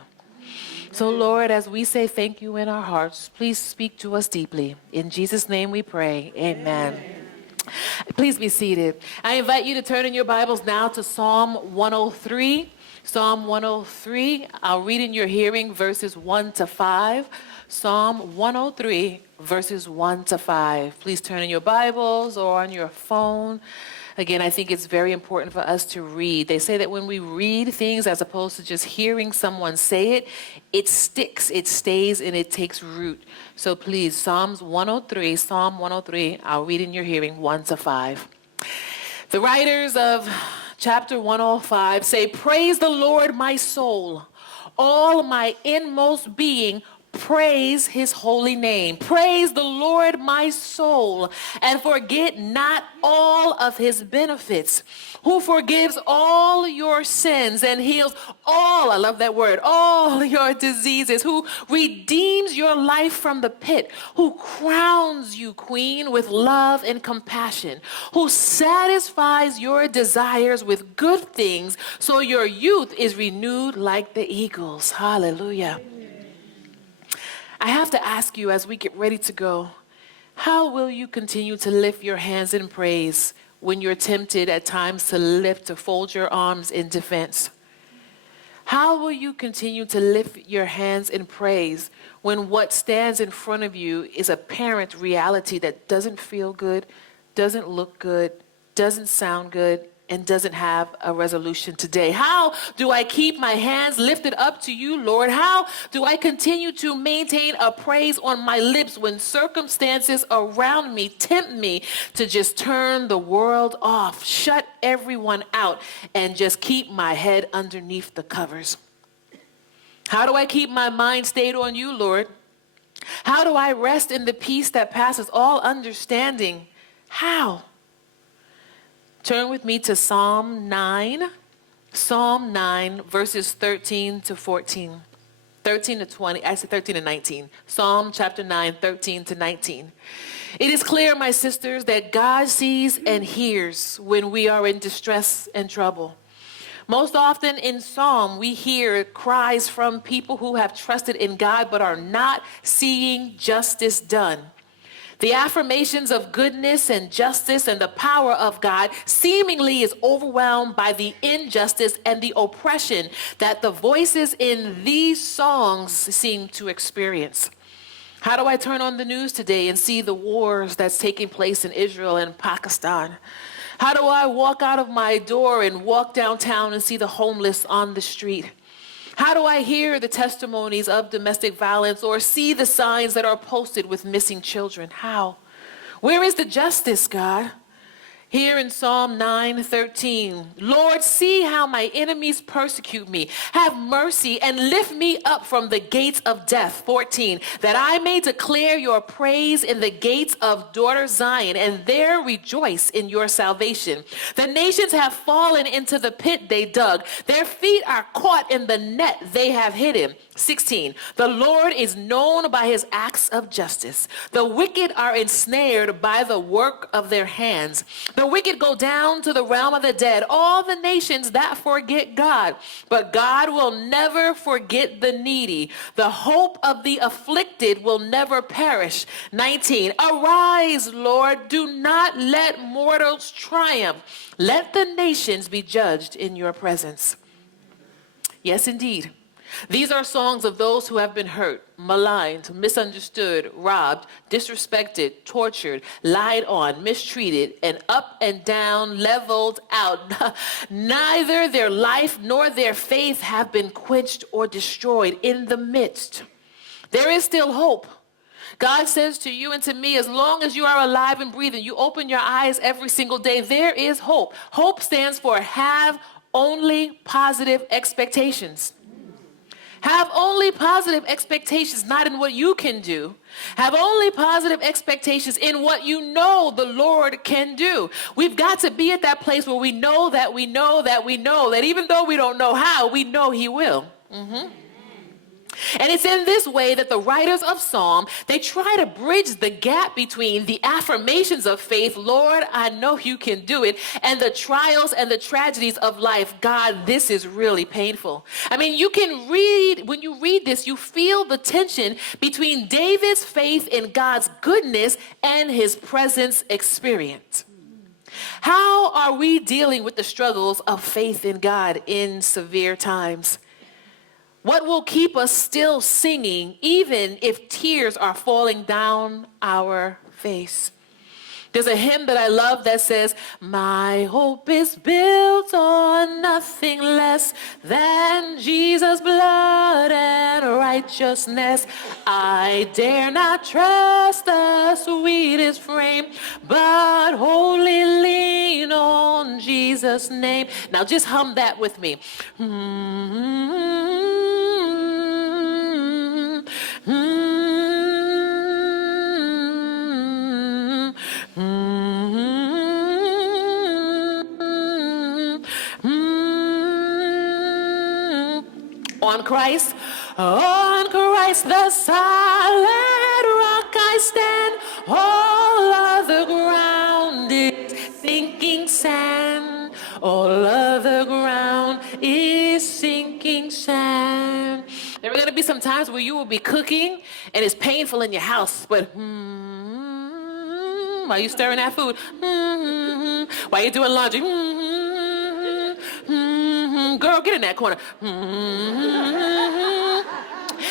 So Lord, as we say thank you in our hearts, please speak to us deeply. In Jesus' name we pray, amen. Please be seated. I invite you to turn in your Bibles now to Psalm 103. Psalm 103, I'll read in your hearing verses 1 to 5. Psalm 103, verses 1 to 5. Please turn in your Bibles or on your phone. Again, I think it's very important for us to read. They say that when we read things as opposed to just hearing someone say it, it sticks, it stays, and it takes root. So please, Psalm 103, I'll read in your hearing 1 to 5. The writers of chapter 105 say, "Praise the Lord, my soul. All my inmost being, praise his holy name. Praise the Lord, my soul, and forget not all of his benefits, who forgives all your sins and heals all," I love that word, "all your diseases, who redeems your life from the pit, who crowns you, queen, with love and compassion, who satisfies your desires with good things, so your youth is renewed like the eagles." Hallelujah. I have to ask you as we get ready to go, how will you continue to lift your hands in praise when you're tempted at times to fold your arms in defense? How will you continue to lift your hands in praise when what stands in front of you is apparent reality that doesn't feel good, doesn't look good, doesn't sound good, and doesn't have a resolution today? How do I keep my hands lifted up to you, Lord? How do I continue to maintain a praise on my lips when circumstances around me tempt me to just turn the world off, shut everyone out, and just keep my head underneath the covers? How do I keep my mind stayed on you, Lord? How do I rest in the peace that passes all understanding? How? Turn with me to Psalm 9, verses 13 to 14. 13 to 20, actually 13 to 19. Psalm chapter 9, 13 to 19. "It is clear, my sisters, that God sees and hears when we are in distress and trouble. Most often in Psalm, we hear cries from people who have trusted in God but are not seeing justice done. The affirmations of goodness and justice and the power of God seemingly is overwhelmed by the injustice and the oppression that the voices in these songs seem to experience. How do I turn on the news today and see the wars that's taking place in Israel and Pakistan? How do I walk out of my door and walk downtown and see the homeless on the street? How do I hear the testimonies of domestic violence or see the signs that are posted with missing children? How? Where is the justice, God? Here in Psalm 9:13, Lord, see how my enemies persecute me. Have mercy and lift me up from the gates of death. 14, that I may declare your praise in the gates of daughter Zion and there rejoice in your salvation. The nations have fallen into the pit they dug. Their feet are caught in the net they have hidden. 16, the Lord is known by his acts of justice. The wicked are ensnared by the work of their hands. The wicked go down to the realm of the dead, all the nations that forget God. But God will never forget the needy. The hope of the afflicted will never perish. 19, arise, Lord, do not let mortals triumph. Let the nations be judged in your presence. Yes, indeed. These are songs of those who have been hurt, maligned, misunderstood, robbed, disrespected, tortured, lied on, mistreated, and up and down, leveled out. Neither their life nor their faith have been quenched or destroyed. In the midst, there is still hope. God says to you and to me, as long as you are alive and breathing, you open your eyes every single day, there is hope. Hope stands for have only positive expectations. Have only positive expectations, not in what you can do. Have only positive expectations in what you know the Lord can do. We've got to be at that place where we know that we know that we know that even though we don't know how, we know he will. And it's in this way that the writers of Psalm, they try to bridge the gap between the affirmations of faith, Lord, I know you can do it, and the trials and the tragedies of life. God, this is really painful. I mean, you can read, when you read this, you feel the tension between David's faith in God's goodness and his presence experience. How are we dealing with the struggles of faith in God in severe times? What will keep us still singing even if tears are falling down our face? There's a hymn that I love that says, my hope is built on nothing less than Jesus' blood and righteousness. I dare not trust the sweetest frame, but wholly lean on Jesus' name. Now just hum that with me. On Christ, the solid rock I stand. All other ground is sinking sand. All other ground is sinking sand. There are going to be some times where you will be cooking and it's painful in your house, but while you stirring that food, while you're doing laundry, girl, get in that corner.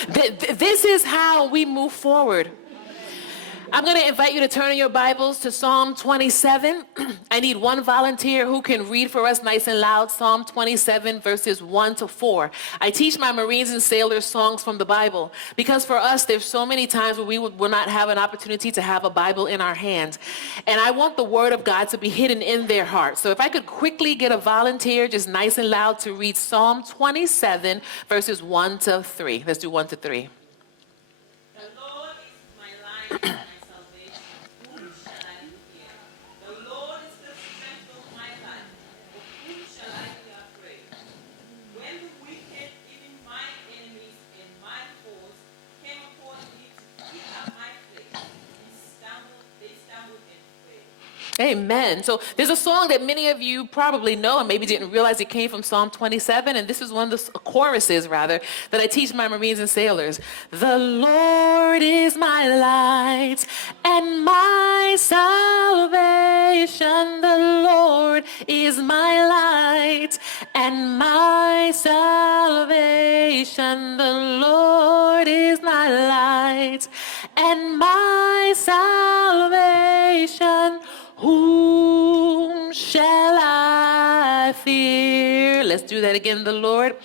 This is how we move forward. I'm going to invite you to turn in your Bibles to Psalm 27. I need one volunteer who can read for us nice and loud Psalm 27 verses 1 to 4. I teach my Marines and sailors songs from the Bible because for us there's so many times where we will not have an opportunity to have a Bible in our hands. And I want the Word of God to be hidden in their hearts. So if I could quickly get a volunteer just nice and loud to read Psalm 27 verses 1 to 3. Let's do 1 to 3. The Lord is my light. Amen. So there's a song that many of you probably know and maybe didn't realize it came from Psalm 27. And this is one of the choruses, rather, that I teach my Marines and sailors. The Lord is my light and my salvation. The Lord is my light and my salvation. The Lord is my light and my salvation. Whom shall I fear? Let's do that again. The Lord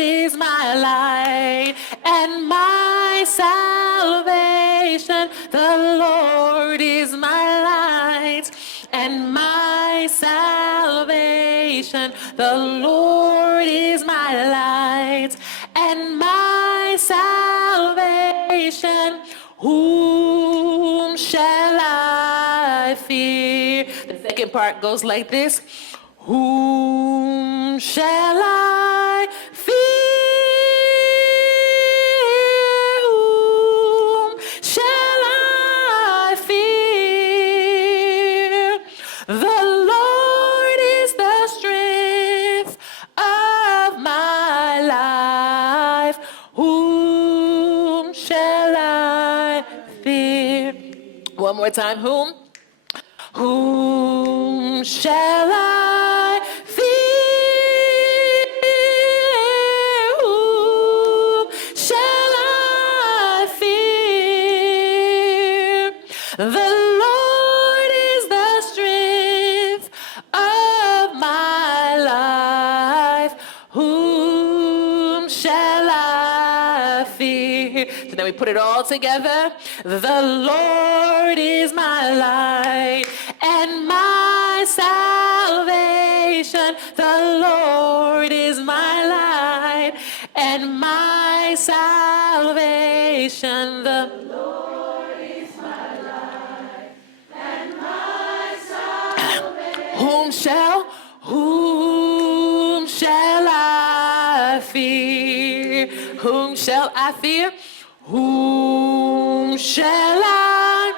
is my light and my salvation. The Lord is my light and my salvation. The Lord is my light and my salvation. Whom shall I fear? The second part goes like this. Whom shall I fear? Whom shall I fear? The Lord is the strength of my life. Whom shall I fear? One more time. Whom? Whom shall I fear? Whom shall I fear? The Lord is the strength of my life. Whom shall I fear? So now we put it all together. The Lord is my light and my salvation. The Lord is my light and my salvation. The Lord is my light and my salvation. Whom shall I fear? Whom shall I fear? Whom shall I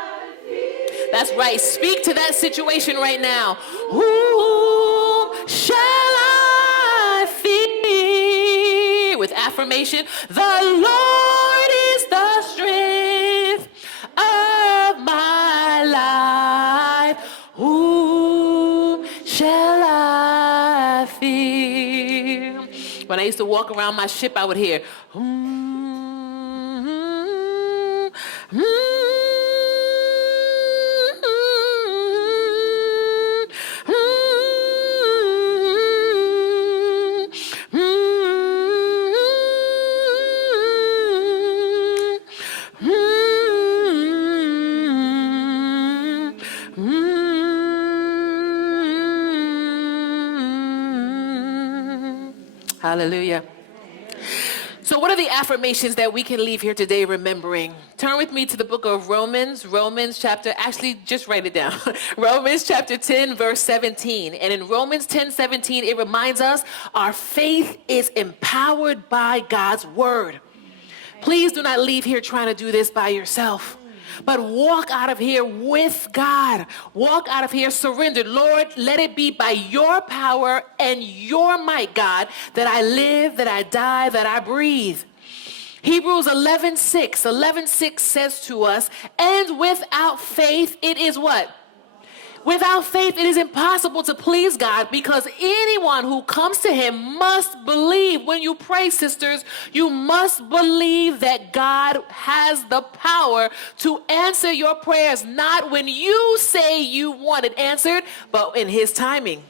fear? That's right. Speak to that situation right now. Whom shall I fear? With affirmation, the Lord is the strength of my life. Whom shall I fear? When I used to walk around my ship, I would hear, Hallelujah. So what are the affirmations that we can leave here today remembering? Turn with me to the book of Romans actually just write it down. Romans chapter 10, verse 17. And in Romans 10:17, it reminds us our faith is empowered by God's word. Please do not leave here trying to do this by yourself, but walk out of here with God. Walk out of here surrendered. Lord, let it be by your power and your might, God, that I live, that I die, that I breathe. Hebrews 11:6 says to us, and without faith, it is what? Without faith, it is impossible to please God, because anyone who comes to him must believe. When you pray, sisters, you must believe that God has the power to answer your prayers, not when you say you want it answered, but in his timing.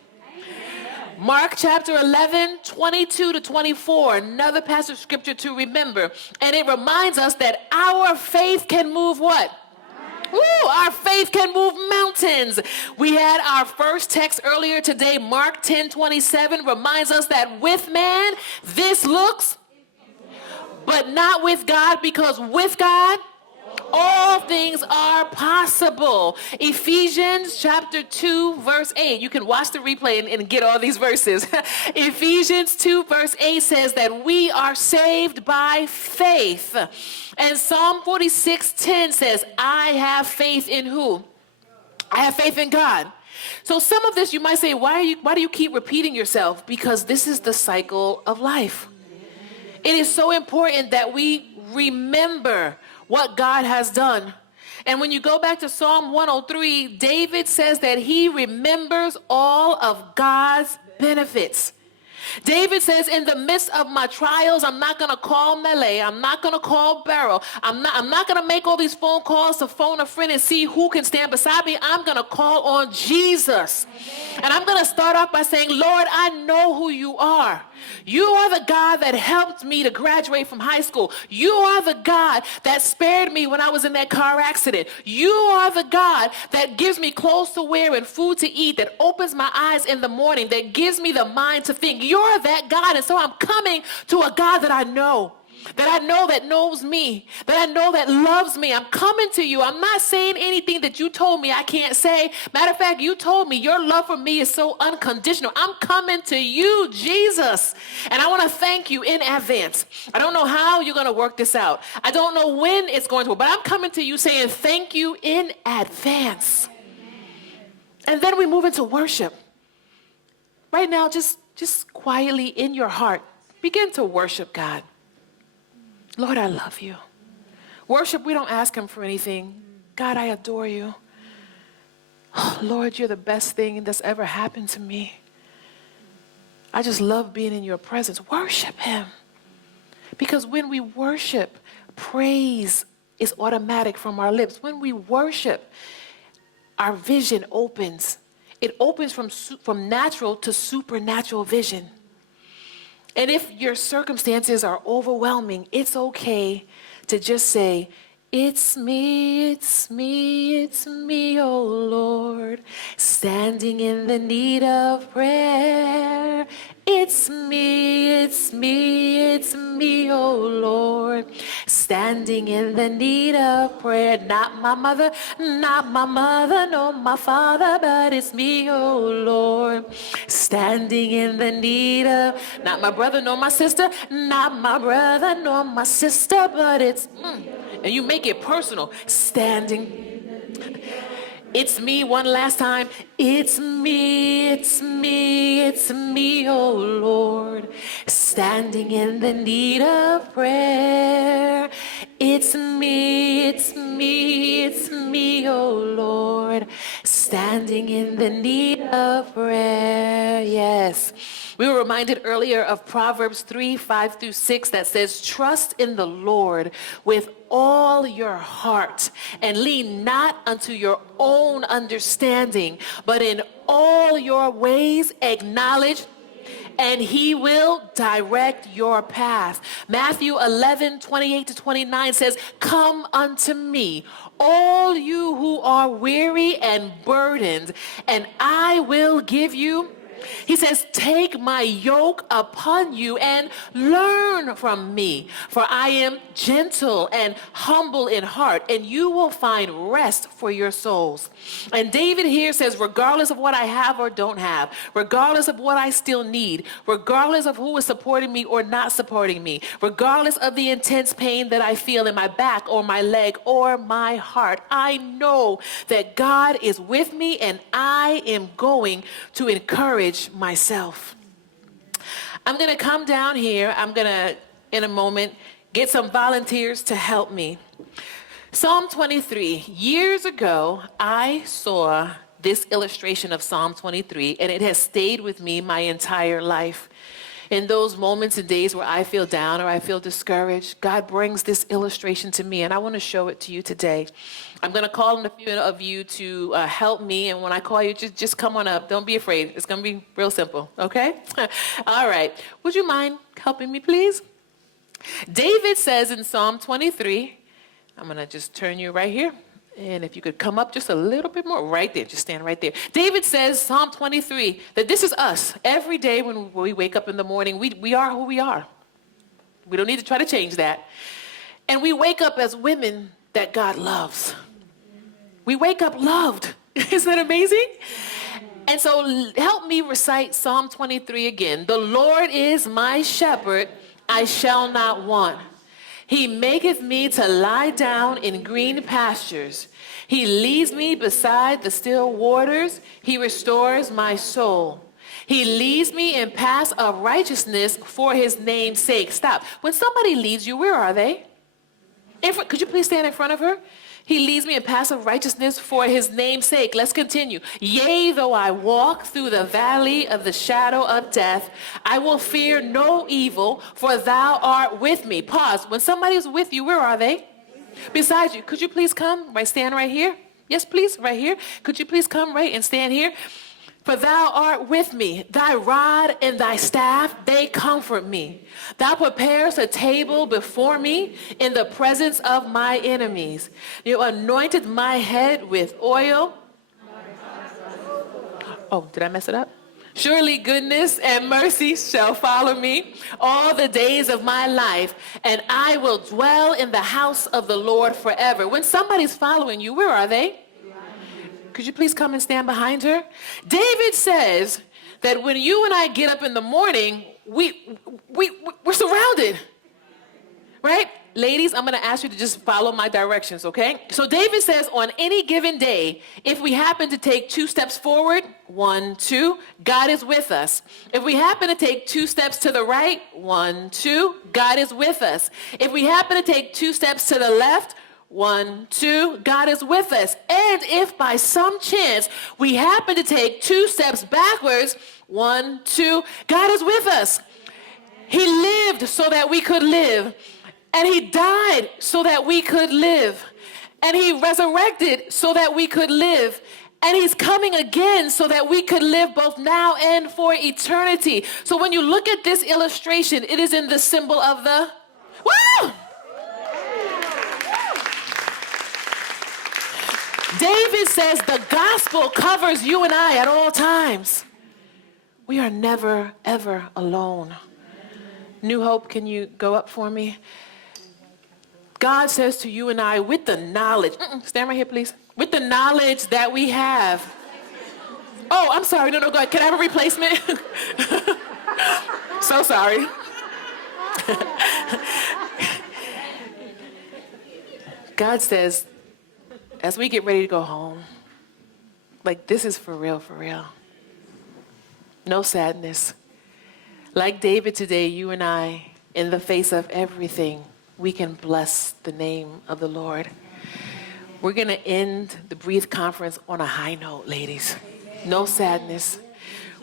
Mark chapter 11, 22-24, another passage of scripture to remember. And it reminds us that our faith can move what? Ooh, our faith can move mountains. We had our first text earlier today. Mark 10:27 reminds us that with man, this looks, but not with God, because with God, all things are possible. Ephesians chapter 2, verse 8. You can watch the replay and get all these verses. Ephesians 2, verse 8 says that we are saved by faith. And Psalm 46:10 says, I have faith in who? I have faith in God. So some of this you might say, why do you keep repeating yourself? Because this is the cycle of life. It is so important that we remember what God has done. And when you go back to Psalm 103, David says that he remembers all of God's benefits. David says, in the midst of my trials, I'm not going to call Melee. I'm not going to call Beryl. I'm not going to make all these phone calls to phone a friend and see who can stand beside me. I'm going to call on Jesus. And I'm going to start off by saying, Lord, I know who you are. You are the God that helped me to graduate from high school. You are the God that spared me when I was in that car accident. You are the God that gives me clothes to wear and food to eat, that opens my eyes in the morning, that gives me the mind to think. You're that God. And so I'm coming to a God that I know that knows me, that I know that loves me. I'm coming to you. I'm not saying anything that you told me I can't say. Matter of fact, you told me your love for me is so unconditional. I'm coming to you, Jesus. And I want to thank you in advance. I don't know how you're going to work this out. I don't know when it's going to work, but I'm coming to you saying thank you in advance. And then we move into worship. Right now, just quietly in your heart, begin to worship God. Lord, I love you. Worship, we don't ask him for anything. God, I adore you. Oh, Lord, you're the best thing that's ever happened to me. I just love being in your presence. Worship him. Because when we worship, praise is automatic from our lips. When we worship, our vision opens. It opens from natural to supernatural vision. And if your circumstances are overwhelming, it's okay to just say, it's me, oh Lord, standing in the need of prayer. It's me, oh Lord, standing in the need of prayer. Not my mother, nor my father, but it's me, oh Lord, standing in the need of, not my brother nor my sister, not my brother nor my sister, but it's, and you make it personal, standing. It's me, one last time. It's me, oh Lord, standing in the need of prayer. It's me, oh Lord, standing in the need of prayer. Yes. We were reminded earlier of Proverbs 3:5-6 that says, trust in the Lord with all your heart and lean not unto your own understanding, but in all your ways acknowledge, and he will direct your path. Matthew 11:28-29 says, come unto me, all you who are weary and burdened, and I will give you. He says, take my yoke upon you and learn from me, for I am gentle and humble in heart, and you will find rest for your souls. And David here says, regardless of what I have or don't have, regardless of what I still need, regardless of who is supporting me or not supporting me, regardless of the intense pain that I feel in my back or my leg or my heart, I know that God is with me, and I am going to encourage myself. I'm going to come down here. I'm going to, in a moment, get some volunteers to help me. Psalm 23. Years ago, I saw this illustration of Psalm 23, and it has stayed with me my entire life. In those moments and days where I feel down or I feel discouraged, God brings this illustration to me, and I want to show it to you today. I'm going to call on a few of you to help me, and when I call you, just come on up. Don't be afraid. It's going to be real simple, okay? All right. Would you mind helping me, please? David says in Psalm 23, I'm going to just turn you right here. And if you could come up just a little bit more, right there, just stand right there. David says, Psalm 23, that this is us. Every day when we wake up in the morning, we are who we are. We don't need to try to change that. And we wake up as women that God loves. We wake up loved. Isn't that amazing? And so help me recite Psalm 23 again. The Lord is my shepherd, I shall not want. He maketh me to lie down in green pastures. He leads me beside the still waters. He restores my soul. He leads me in paths of righteousness for his name's sake. Stop. When somebody leads you, where are they? Could you please stand in front of her? He leads me in paths of righteousness for his name's sake. Let's continue. Yea, though I walk through the valley of the shadow of death, I will fear no evil, for thou art with me. Pause. When somebody's with you, where are they? Beside you. Could you please come? Right, stand right here. Yes, please, right here. Could you please come right and stand here? For thou art with me, thy rod and thy staff, they comfort me. Thou preparest a table before me in the presence of my enemies. You anointed my head with oil. Oh, did I mess it up? Surely goodness and mercy shall follow me all the days of my life, and I will dwell in the house of the Lord forever. When somebody's following you, where are they? Could you please come and stand behind her? David says that when you and I get up in the morning, we're surrounded, right? Ladies, I'm going to ask you to just follow my directions, okay? So David says on any given day, if we happen to take 2 steps forward, 1, 2, God is with us. If we happen to take 2 steps to the right, 1, 2, God is with us. If we happen to take 2 steps to the left, 1, 2, God is with us. And if by some chance we happen to take 2 steps backwards, 1, 2, God is with us. He lived so that we could live. And he died so that we could live. And he resurrected so that we could live. And he's coming again so that we could live both now and for eternity. So when you look at this illustration, it is in the symbol of the... Woo! David says the gospel covers you and I at all times. We are never, ever alone. New Hope, can you go up for me? God says to you and I, with the knowledge, stand right here, please. With the knowledge that we have. Oh, I'm sorry. No, go ahead. Can I have a replacement? So sorry. God says, as we get ready to go home, like this is for real, for real. No sadness. Like David today, you and I, in the face of everything, we can bless the name of the Lord. We're going to end the Breathe Conference on a high note, ladies. No sadness.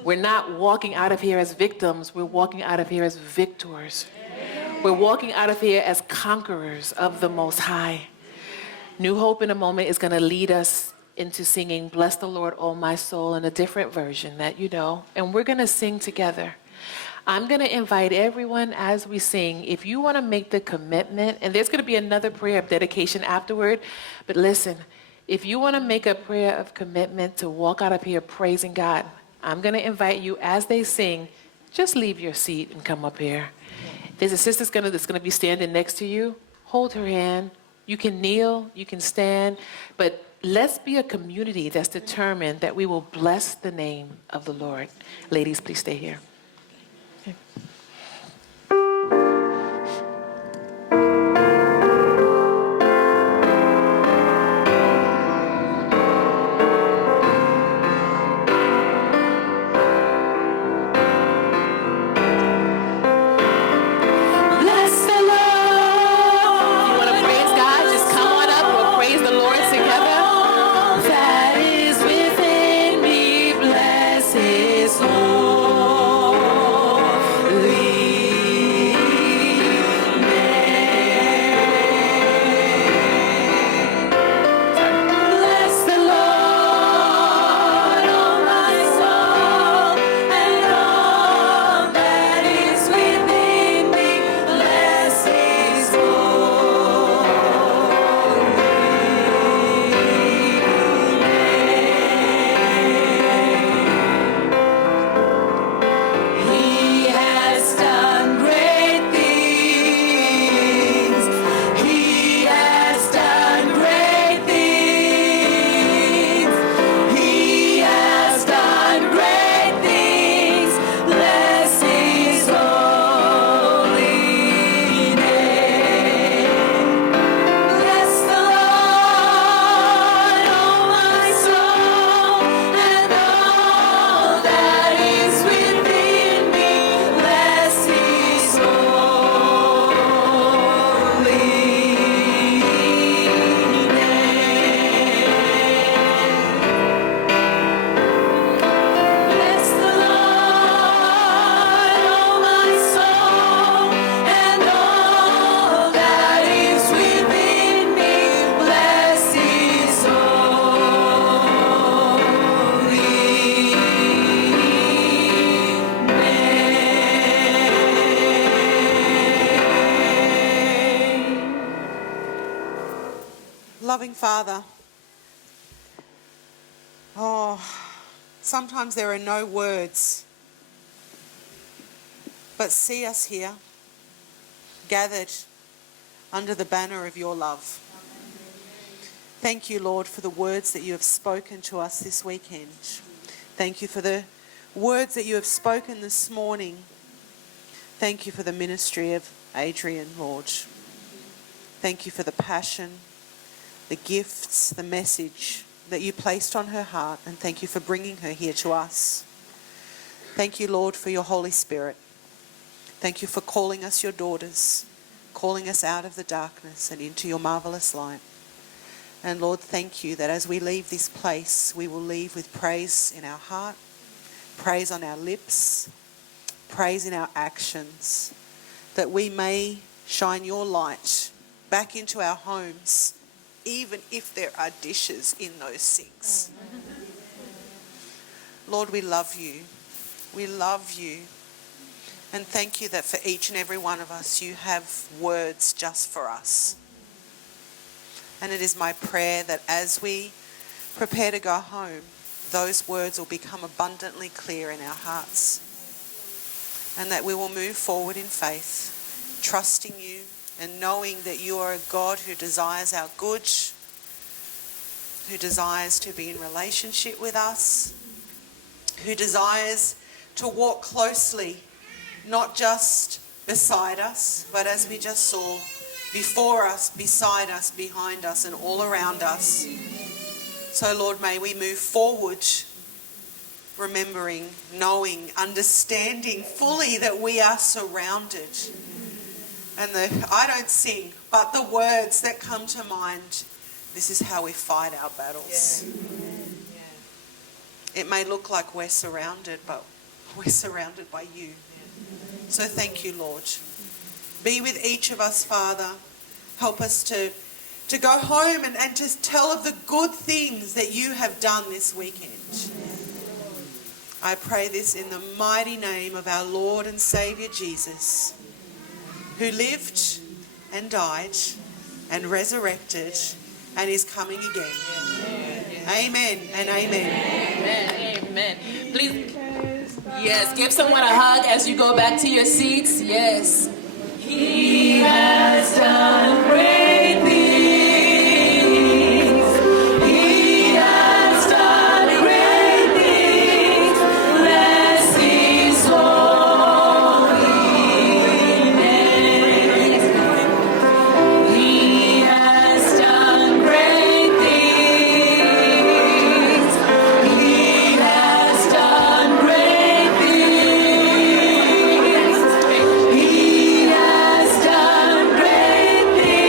We're not walking out of here as victims. We're walking out of here as victors. We're walking out of here as conquerors of the Most High. New Hope in a moment is going to lead us into singing Bless the Lord, O my soul, in a different version that you know. And we're going to sing together. I'm going to invite everyone as we sing, if you want to make the commitment, and there's going to be another prayer of dedication afterward, but listen, if you want to make a prayer of commitment to walk out of here praising God, I'm going to invite you as they sing, just leave your seat and come up here. There's a sister that's going to be standing next to you. Hold her hand. You can kneel, you can stand, but let's be a community that's determined that we will bless the name of the Lord. Ladies, please stay here. Okay. Loving Father, sometimes there are no words, but see us here, gathered under the banner of your love. Thank you, Lord, for the words that you have spoken to us this weekend. Thank you for the words that you have spoken this morning. Thank you for the ministry of Adrienne, Lord. Thank you for the passion, the gifts, the message that you placed on her heart, and thank you for bringing her here to us. Thank you, Lord, for your Holy Spirit. Thank you for calling us your daughters, calling us out of the darkness and into your marvelous light. And Lord, thank you that as we leave this place, we will leave with praise in our heart, praise on our lips, praise in our actions, that we may shine your light back into our homes, even if there are dishes in those sinks. Lord, we love you. We love you. And thank you that for each and every one of us, you have words just for us. And it is my prayer that as we prepare to go home, those words will become abundantly clear in our hearts. And that we will move forward in faith, trusting you and knowing that you are a God who desires our good, who desires to be in relationship with us, who desires to walk closely, not just beside us, but as we just saw, before us, beside us, behind us, and all around us. So, Lord, may we move forward, remembering, knowing, understanding fully that we are surrounded. And I don't sing, but the words that come to mind, this is how we fight our battles. It may look like we're surrounded, but we're surrounded by you. So thank you, Lord. Be with each of us, Father. Help us to go home and to tell of the good things that you have done this weekend. I pray this in the mighty name of our Lord and Saviour Jesus, who lived and died and resurrected and is coming again. Amen and amen. Amen. Please, yes, give someone a hug as you go back to your seats. Yes. He has done great things. He has done great things. Bless his holy name. He has done great things. He has done great things. He has done great things.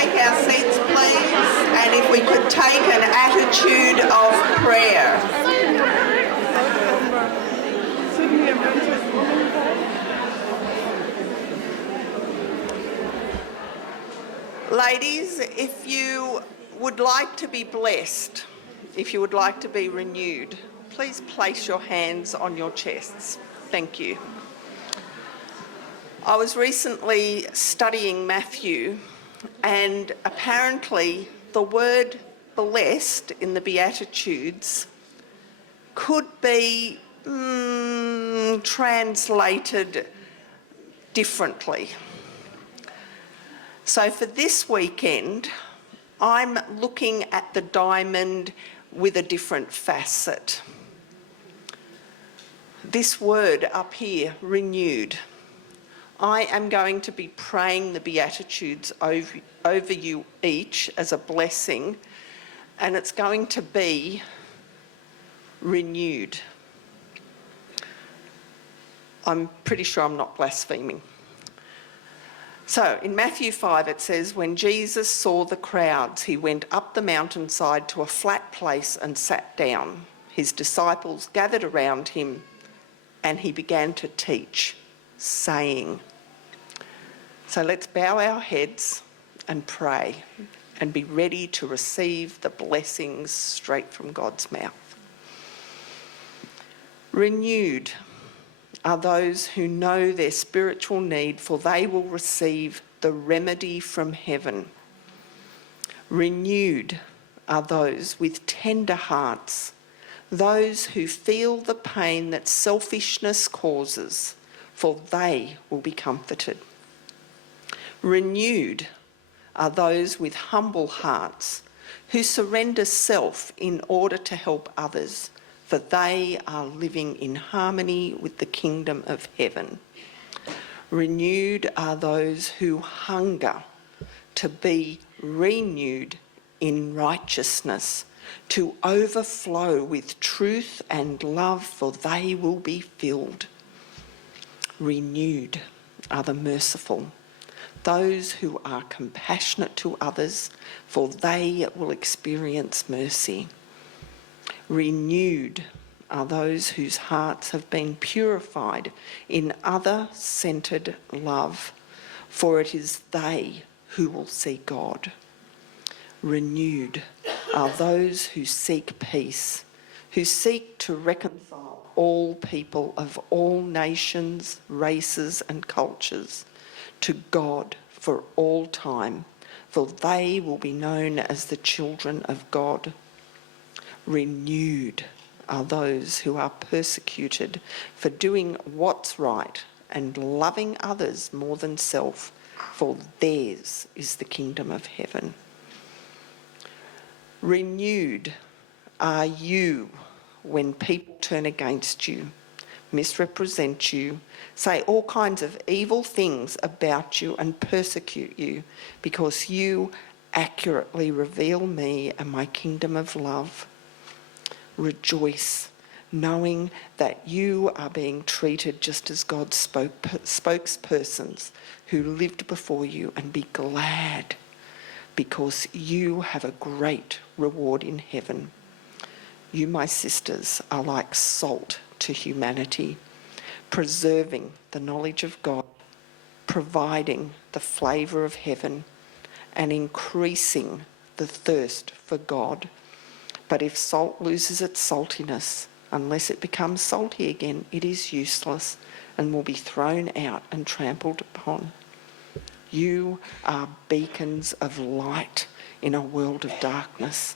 take our seats, please, and if we could take an attitude of prayer. Ladies, if you would like to be blessed, if you would like to be renewed, please place your hands on your chests. Thank you. I was recently studying Matthew, and apparently the word blessed in the Beatitudes could be translated differently. So for this weekend, I'm looking at the diamond with a different facet. This word up here, renewed. I am going to be praying the Beatitudes over you each as a blessing, and it's going to be renewed. I'm pretty sure I'm not blaspheming. So in Matthew 5 it says, when Jesus saw the crowds, he went up the mountainside to a flat place and sat down. His disciples gathered around him and he began to teach, saying. So let's bow our heads and pray and be ready to receive the blessings straight from God's mouth. Renewed are those who know their spiritual need, for they will receive the remedy from heaven. Renewed are those with tender hearts, those who feel the pain that selfishness causes, for they will be comforted. Renewed are those with humble hearts, who surrender self in order to help others, for they are living in harmony with the kingdom of heaven. Renewed are those who hunger to be renewed in righteousness, to overflow with truth and love, for they will be filled. Renewed are the merciful, those who are compassionate to others, for they will experience mercy. Renewed are those whose hearts have been purified in other-centred love, for it is they who will see God. Renewed are those who seek peace, who seek to reconcile all people of all nations, races and cultures to God for all time, for they will be known as the children of God. Renewed are those who are persecuted for doing what's right and loving others more than self, for theirs is the kingdom of heaven. Renewed are you when people turn against you, misrepresent you, say all kinds of evil things about you and persecute you because you accurately reveal me and my kingdom of love. Rejoice, knowing that you are being treated just as God's spokespersons who lived before you, and be glad because you have a great reward in heaven. You, my sisters, are like salt to humanity, preserving the knowledge of God, providing the flavour of heaven, and increasing the thirst for God. But if salt loses its saltiness, unless it becomes salty again, it is useless and will be thrown out and trampled upon. You are beacons of light in a world of darkness.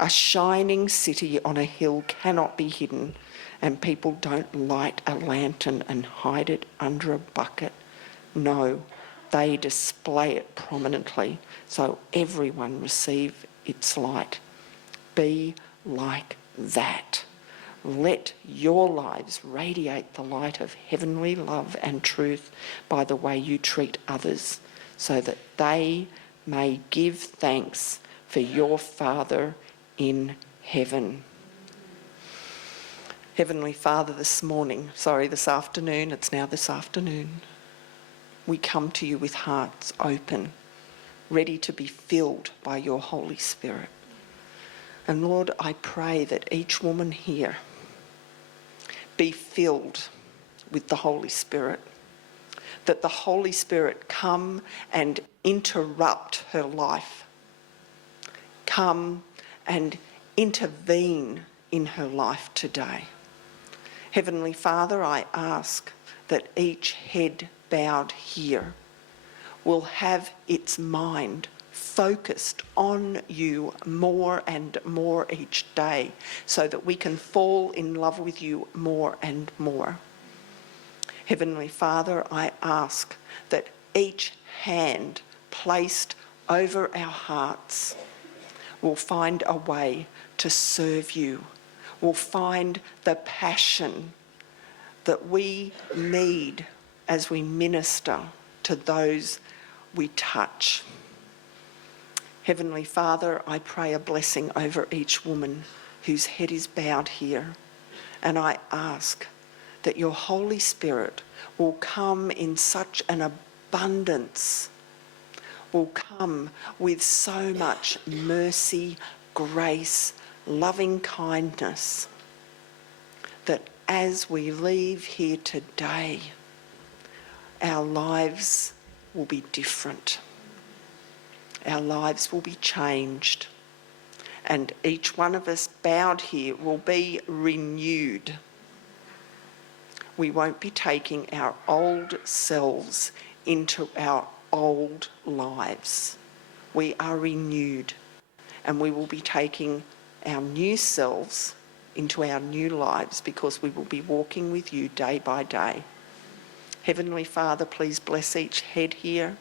A shining city on a hill cannot be hidden, and people don't light a lantern and hide it under a bucket. No, they display it prominently so everyone receive its light. Be like that. Let your lives radiate the light of heavenly love and truth by the way you treat others, so that they may give thanks for your Father in heaven. Heavenly Father, this afternoon, it's now this afternoon, we come to you with hearts open, ready to be filled by your Holy Spirit. And Lord, I pray that each woman here be filled with the Holy Spirit, that the Holy Spirit come and interrupt her life, come and intervene in her life today. Heavenly Father, I ask that each head bowed here will have its mind focused on you more and more each day so that we can fall in love with you more and more. Heavenly Father, I ask that each hand placed over our hearts will find a way to serve you, will find the passion that we need as we minister to those we touch. Heavenly Father, I pray a blessing over each woman whose head is bowed here, and I ask that your Holy Spirit will come in such an abundance, will come with so much mercy, grace, loving kindness, that as we leave here today, our lives will be different. Our lives will be changed, and each one of us bowed here will be renewed. We won't be taking our old selves into our old lives. We are renewed, and we will be taking our new selves into our new lives because we will be walking with you day by day. Heavenly Father, please bless each head here.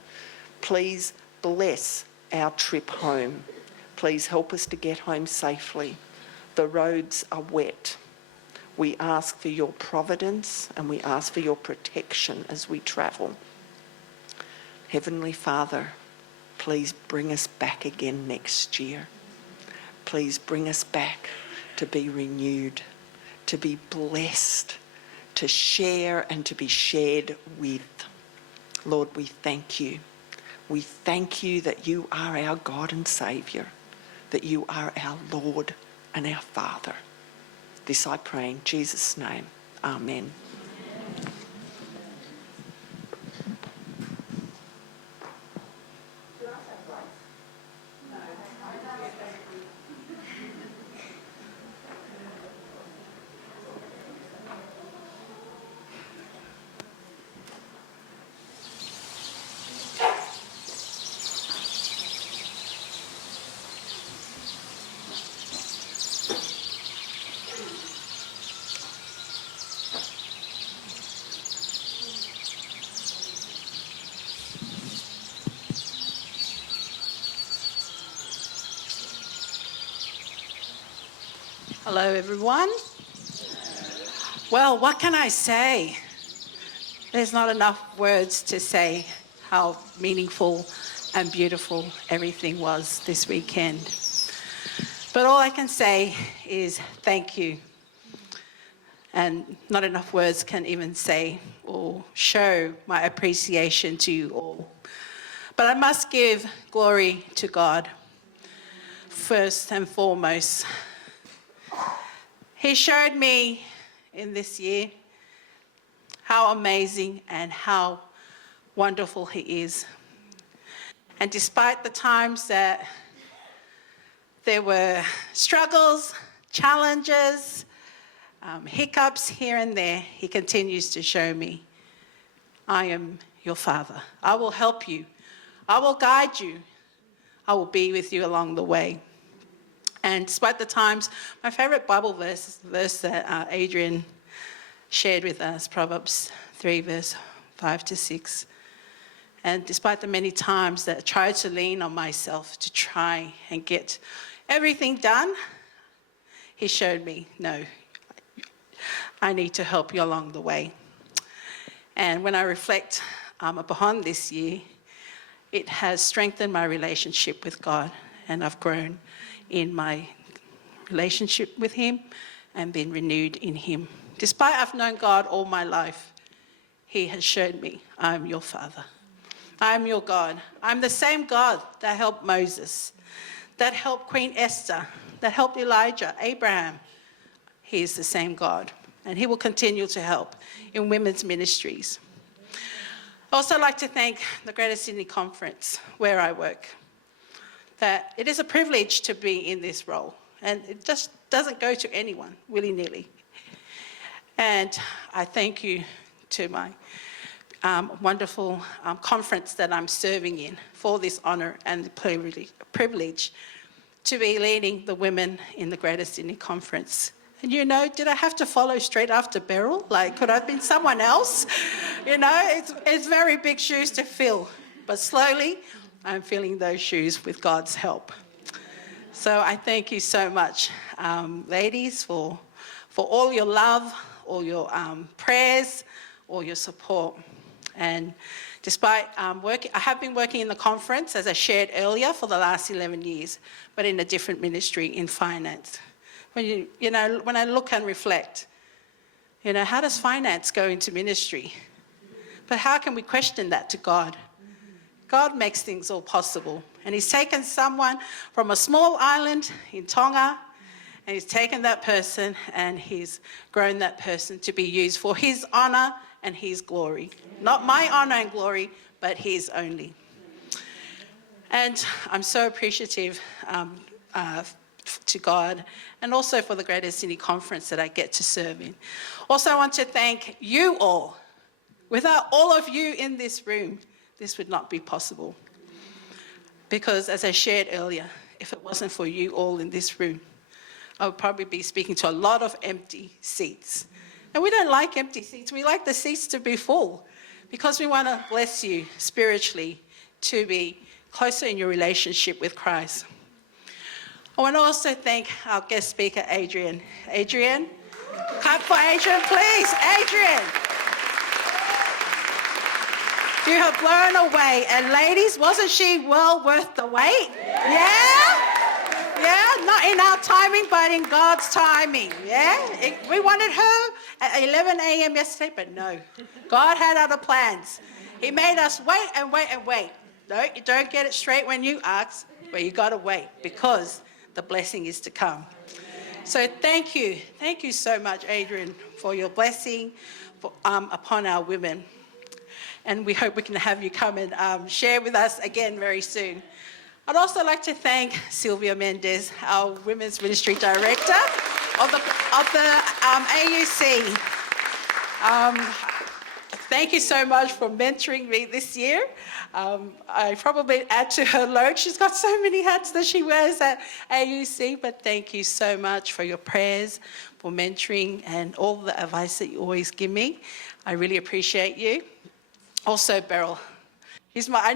Please bless our trip home. Please help us to get home safely. The roads are wet. We ask for your providence and we ask for your protection as we travel. Heavenly Father, please bring us back again next year. Please bring us back to be renewed, to be blessed, to share and to be shared with. Lord, we thank you. We thank you that you are our God and Saviour, that you are our Lord and our Father. This I pray in Jesus' name. Amen. Hello, everyone. Well, what can I say? There's not enough words to say how meaningful and beautiful everything was this weekend. But all I can say is thank you. And not enough words can even say or show my appreciation to you all. But I must give glory to God first and foremost. He showed me in this year how amazing and how wonderful he is. And despite the times that there were struggles, challenges, hiccups here and there, he continues to show me, I am your Father. I will help you. I will guide you. I will be with you along the way. And despite the times, my favourite Bible verse that Adrienne shared with us, Proverbs 3, verse 5 to 6. And despite the many times that I tried to lean on myself to try and get everything done, he showed me, no, I need to help you along the way. And when I reflect upon this year, it has strengthened my relationship with God, and I've grown in my relationship with him and been renewed in him. Despite I've known God all my life, he has showed me I'm your Father. I'm your God. I'm the same God that helped Moses, that helped Queen Esther, that helped Elijah, Abraham. He is the same God, and he will continue to help in women's ministries. I also like to thank the Greater Sydney Conference, where I work, that it is a privilege to be in this role, and it just doesn't go to anyone willy-nilly. And I thank you to my wonderful conference that I'm serving in for this honour and the privilege to be leading the women in the Greater Sydney Conference. And you know, did I have to follow straight after Beryl? Like, could I have been someone else? You know, it's very big shoes to fill, but slowly I'm filling those shoes with God's help. So I thank you so much, ladies, for all your love, all your prayers, all your support. And despite I have been working in the conference, as I shared earlier, for the last 11 years, but in a different ministry in finance. When when I look and reflect, how does finance go into ministry? But how can we question that to God? God makes things all possible. And he's taken someone from a small island in Tonga, and he's taken that person and he's grown that person to be used for his honour and his glory. Not my honour and glory, but his only. And I'm so appreciative to God, and also for the Greater Sydney Conference that I get to serve in. Also, I want to thank you all. Without all of you in this room, this would not be possible. Because as I shared earlier, if it wasn't for you all in this room, I would probably be speaking to a lot of empty seats. And we don't like empty seats. We like the seats to be full, because we want to bless you spiritually to be closer in your relationship with Christ. I want to also thank our guest speaker, Adrienne. Adrienne, clap for Adrienne, please. Adrienne. You have blown away. And ladies, wasn't she well worth the wait? Yeah? Yeah, not in our timing, but in God's timing. Yeah? We wanted her at 11 a.m. yesterday, but no. God had other plans. He made us wait and wait and wait. No, you don't get it straight when you ask, but you got to wait, because the blessing is to come. So thank you. Thank you so much, Adrienne, for your blessing upon our women. And we hope we can have you come and share with us again very soon. I'd also like to thank Sylvia Mendez, our Women's Ministry Director of the AUC. Thank you so much for mentoring me this year. I probably add to her load. She's got so many hats that she wears at AUC, but thank you so much for your prayers, for mentoring, and all the advice that you always give me. I really appreciate you. Also, Beryl. She's my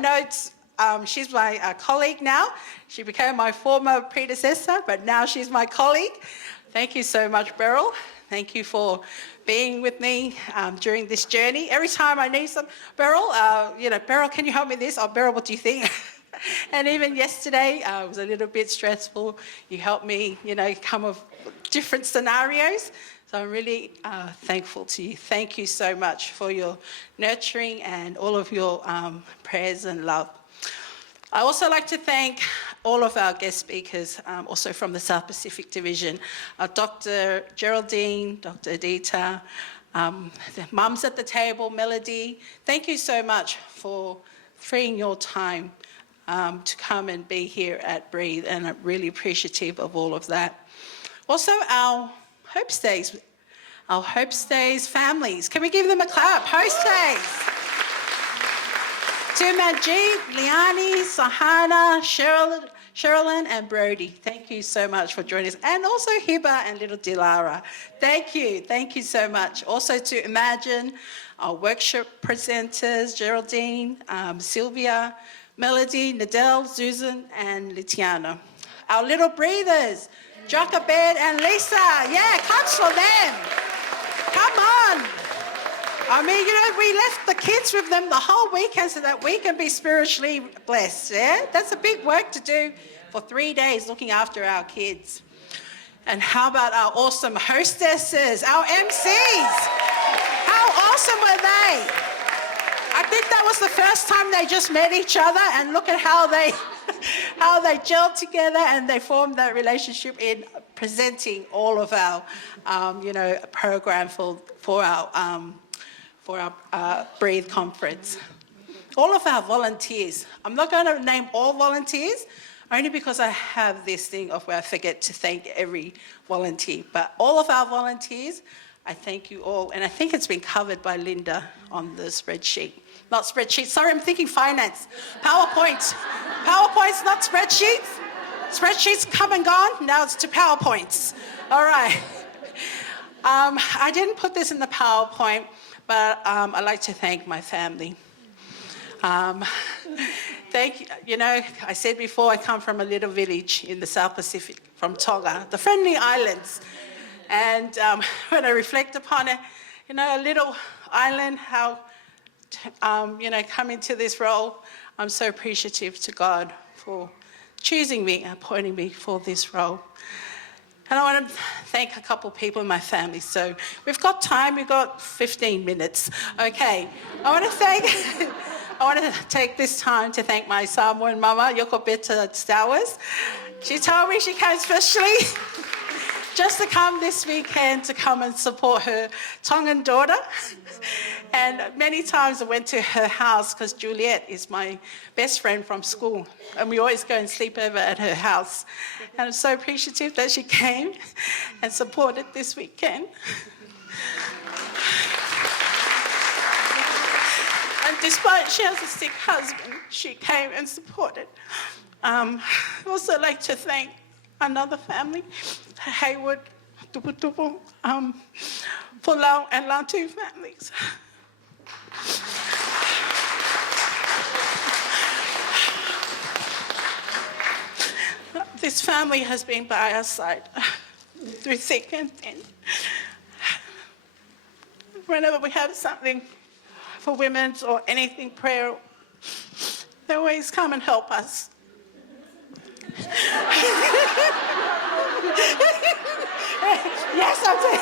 colleague now. She became my former predecessor, but now she's my colleague. Thank you so much, Beryl. Thank you for being with me during this journey. Every time I need some, Beryl, Beryl, can you help me with this? Oh, Beryl, what do you think? And even yesterday, it was a little bit stressful. You helped me, come up with different scenarios. So I'm really thankful to you. Thank you so much for your nurturing and all of your prayers and love. I also like to thank all of our guest speakers, also from the South Pacific Division, Dr. Geraldine, Dr. Adita, the mums at the table, Melody. Thank you so much for freeing your time to come and be here at Breathe, and I'm really appreciative of all of that. Also, our Hope Stays families. Can we give them a clap? Hope Stays. To Majid, Liani, Sahana, Sherilyn, and Brody, thank you so much for joining us. And also Hiba and little Dilara. Thank you so much. Also to Imagine, our workshop presenters, Geraldine, Sylvia, Melody, Nadel, Susan, and Litiana. Our little breathers, Jochebed and Lisa. Yeah, claps for them. Come on. I mean, we left the kids with them the whole weekend so that we can be spiritually blessed, yeah? That's a big work to do for 3 days, looking after our kids. And how about our awesome hostesses, our MCs? How awesome were they? I think that was the first time they just met each other, and look at how they gelled together and they formed that relationship in presenting all of our, program for our Breathe conference. All of our volunteers. I'm not going to name all volunteers, only because I have this thing of where I forget to thank every volunteer. But all of our volunteers, I thank you all. And I think it's been covered by Linda on the spreadsheet. Not spreadsheet, sorry, I'm thinking finance. PowerPoint. PowerPoints, not spreadsheets. Spreadsheets come and gone, now it's to PowerPoints. All right. I didn't put this in the PowerPoint, but I'd like to thank my family. I said before, I come from a little village in the South Pacific, from Tonga, the Friendly Islands. And when I reflect upon it, a little island, how, coming to this role, I'm so appreciative to God for choosing me and appointing me for this role. And I want to thank a couple of people in my family. So we've got time, we've got 15 minutes. Okay, I want to take this time to thank my Samoan mama, Yoko Beta Stowers. She told me she came especially just to come this weekend to come and support her Tongan daughter. And many times I went to her house because Juliet is my best friend from school. And we always go and sleep over at her house. And I'm so appreciative that she came and supported this weekend. And despite she has a sick husband, she came and supported. I'd also like to thank another family, Hayward, Tupu, Paula and Latu families. This family has been by our side through thick and thin. Whenever we have something for women's or anything prayer, they always come and help us. Yes, I'm saying.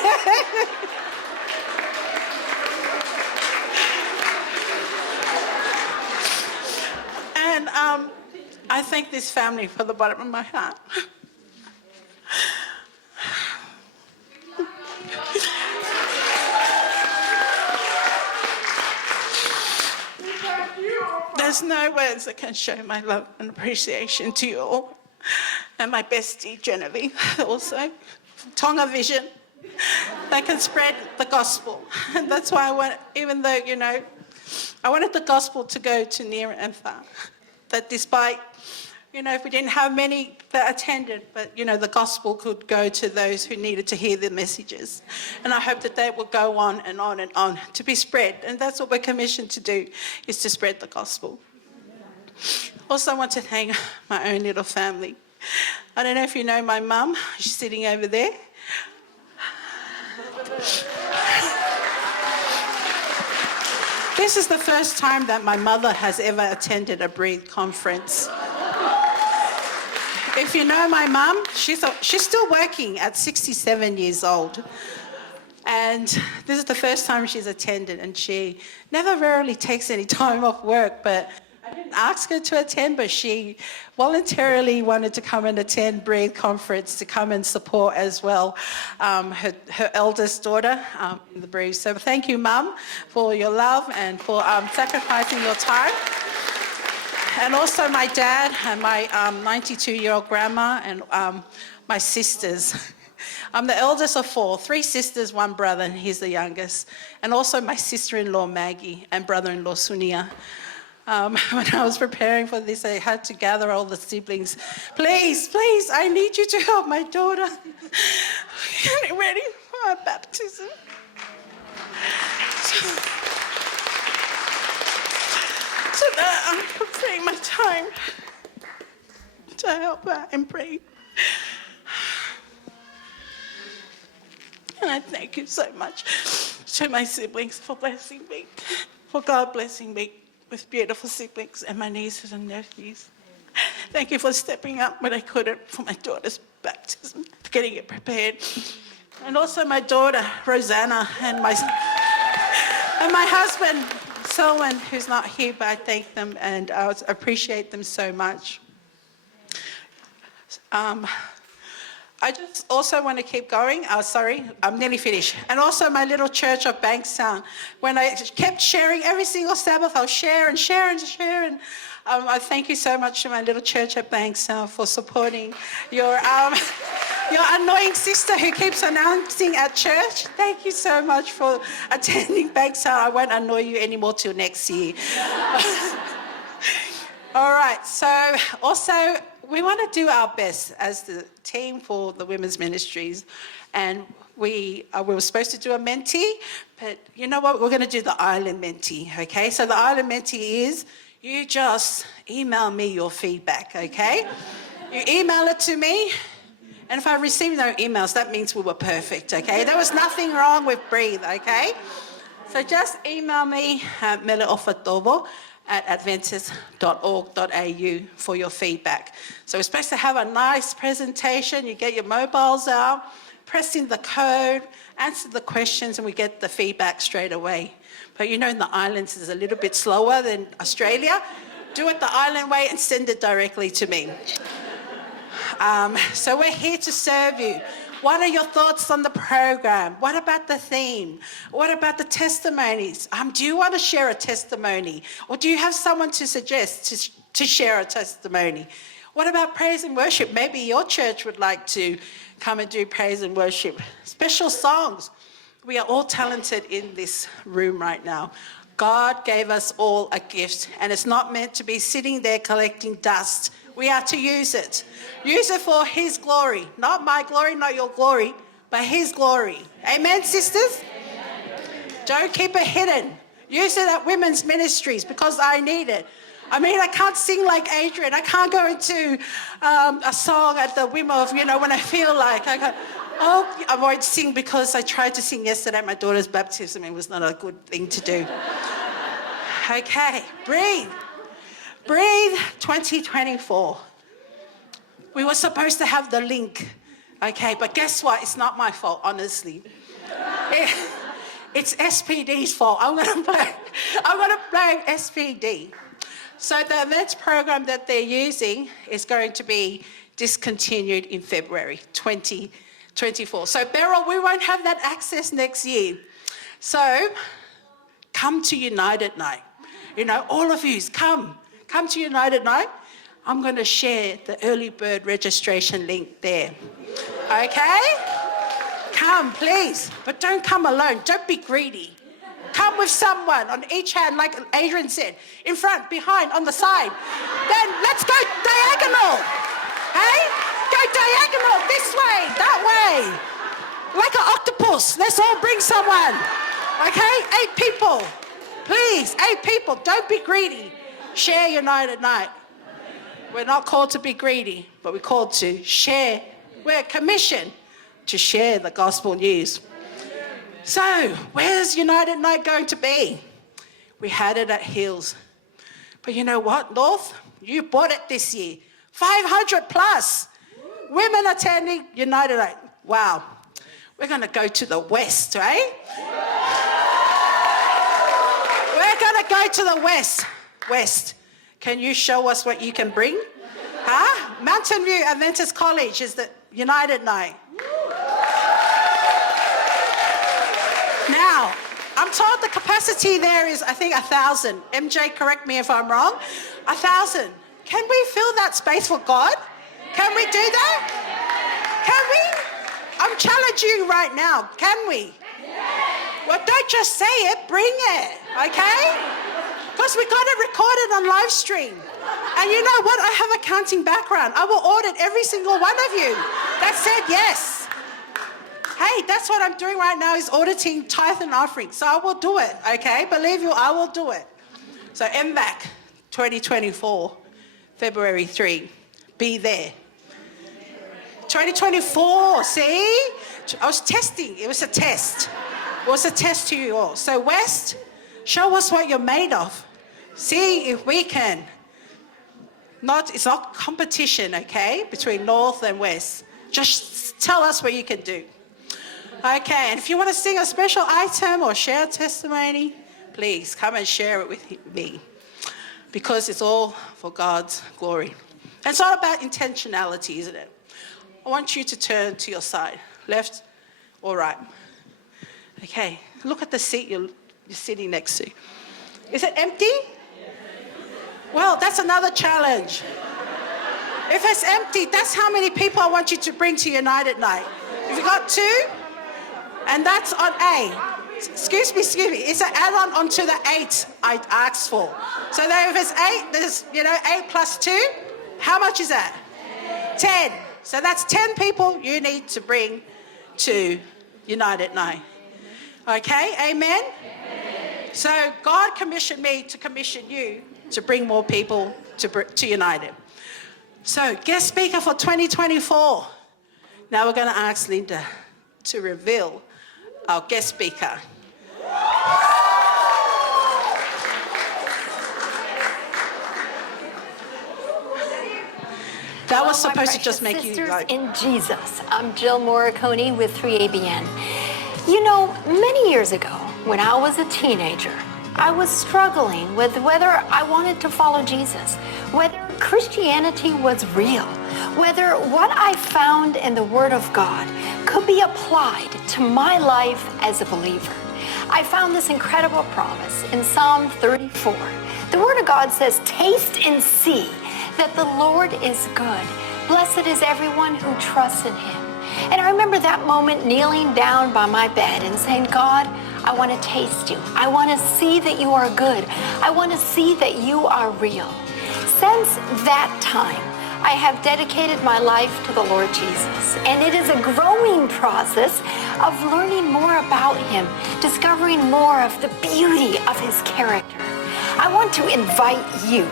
And I thank this family from the bottom of my heart. There's no words that can show my love and appreciation to you all. And my bestie, Genevieve, also. Tonga Vision. They can spread the gospel. And that's why I want, even though, I wanted the gospel to go to near and far. That despite, if we didn't have many that attended, but, the gospel could go to those who needed to hear the messages. And I hope that they will go on and on and on to be spread. And that's what we're commissioned to do, is to spread the gospel. Also, I want to thank my own little family. I don't know if you know my mum. She's sitting over there. This is the first time that my mother has ever attended a Breathe conference. If you know my mum, she's still working at 67 years old. And this is the first time she's attended, and she never rarely takes any time off work, but I didn't ask her to attend, but she voluntarily wanted to come and attend Breathe conference to come and support as well her eldest daughter in the Breathe. So thank you, Mum, for your love and for sacrificing your time. And also my dad and my 92-year-old grandma and my sisters. I'm the eldest of four, 3 sisters, 1 brother, and he's the youngest. And also my sister-in-law, Maggie, and brother-in-law, Sunia. When I was preparing for this, I had to gather all the siblings. Please, I need you to help my daughter get ready for her baptism. So that I'm preparing my time to help her and pray. And I thank you so much to my siblings for blessing me, for God blessing me with beautiful siblings and my nieces and nephews. Thank you for stepping up when I couldn't for my daughter's baptism, getting it prepared. And also my daughter, Rosanna, and my husband, Selwyn, who's not here, but I thank them and I appreciate them so much. I just also want to keep going. Oh, sorry, I'm nearly finished. And also my little church of Bankstown. When I kept sharing every single Sabbath, I'll share and share and share. And I thank you so much to my little church at Bankstown for supporting your annoying sister who keeps announcing at church. Thank you so much for attending Bankstown. I won't annoy you anymore till next year. All right, so also we want to do our best as the team for the women's ministries, and we were supposed to do a mentee, but you know what, we're going to do the island mentee, okay? So the island mentee is, you just email me your feedback, okay? You email it to me, and if I receive no emails, that means we were perfect, okay? There was nothing wrong with Breathe, okay? So just email me at meleofatovo@adventist.org.au for your feedback. So we're supposed to have a nice presentation. You get your mobiles out, press in the code, answer the questions, and we get the feedback straight away. But you know, in the islands, it's a little bit slower than Australia. Do it the island way and send it directly to me. So we're here to serve you. What are your thoughts on the program? What about the theme? What about the testimonies? Do you want to share a testimony? Or do you have someone to suggest to share a testimony? What about praise and worship? Maybe your church would like to come and do praise and worship. Special songs. We are all talented in this room right now. God gave us all a gift, and it's not meant to be sitting there collecting dust. We are to use it. Use it for His glory. Not my glory, not your glory, but His glory. Amen, sisters? Amen. Don't keep it hidden. Use it at women's ministries because I need it. I mean, I can't sing like Adrienne. I can't go into a song at the whim of, when I feel like. I won't sing because I tried to sing yesterday at my daughter's baptism. It was not a good thing to do. Okay, breathe. Breathe 2024. We were supposed to have the link, okay, but guess what? It's not my fault, honestly. It's SPD's fault. I'm gonna blame SPD. So the events program that they're using is going to be discontinued in February 2024. So Beryl, we won't have that access next year. So come to United Night. All of you, come to United Night. I'm going to share the early bird registration link there. Okay? Come, please. But don't come alone. Don't be greedy. Come with someone on each hand, like Adrienne said, in front, behind, on the side. Then let's go diagonal. Hey? Go diagonal, this way, that way. Like an octopus. Let's all bring someone. Okay? 8 people. Please, 8 people. Don't be greedy. Share United Night. We're not called to be greedy, but we're called to share. We're commissioned to share the gospel news. So, where's United Night going to be? We had it at Hills. But you know what, North? You bought it this year. 500 plus women attending United Night. Wow. We're going to go to the west, right? We're going to go to the west. West. Can you show us what you can bring? Huh? Mountain View Adventist College is the United Night. Now, I'm told the capacity there is, I think, 1,000. MJ, correct me if I'm wrong. 1,000. Can we fill that space for God? Can we do that? Can we? I'm challenging you right now. Can we? Well, don't just say it, bring it, okay? Because we got to record it on live stream. And you know what? I have a accounting background. I will audit every single one of you that said yes. Hey, that's what I'm doing right now is auditing tithe and offering. So I will do it, okay? Believe you, I will do it. So MBAC 2024, February 3. Be there. 2024, see? I was testing. It was a test. It was a test to you all. So West, show us what you're made of. See if we can. It's not competition, okay, between North and West. Just tell us what you can do. Okay, and if you want to sing a special item or share a testimony, please come and share it with me, because it's all for God's glory. It's all about intentionality, isn't it? I want you to turn to your side, left or right. Okay, look at the seat you're sitting next to. Is it empty? Well, that's another challenge. If it's empty, that's how many people I want you to bring to United Night. If you got 2, and that's on A. Excuse me, it's an add-on onto the 8 I asked for. So that if it's 8, there's, 8 plus 2, how much is that? 10. So that's 10 people you need to bring to United Night. Okay, amen? So God commissioned me to commission you to bring more people to United. So guest speaker for 2024. Now we're going to ask Linda to reveal our guest speaker. That was supposed to just make you like... in Jesus. I'm Jill Morricone with 3ABN. You know, many years ago, when I was a teenager, I was struggling with whether I wanted to follow Jesus, whether Christianity was real, whether what I found in the Word of God could be applied to my life as a believer. I found this incredible promise in Psalm 34. The Word of God says, "Taste and see that the Lord is good. Blessed is everyone who trusts in Him." And I remember that moment kneeling down by my bed and saying, "God, I want to taste you. I want to see that you are good. I want to see that you are real." Since that time, I have dedicated my life to the Lord Jesus. And it is a growing process of learning more about Him, discovering more of the beauty of His character. I want to invite you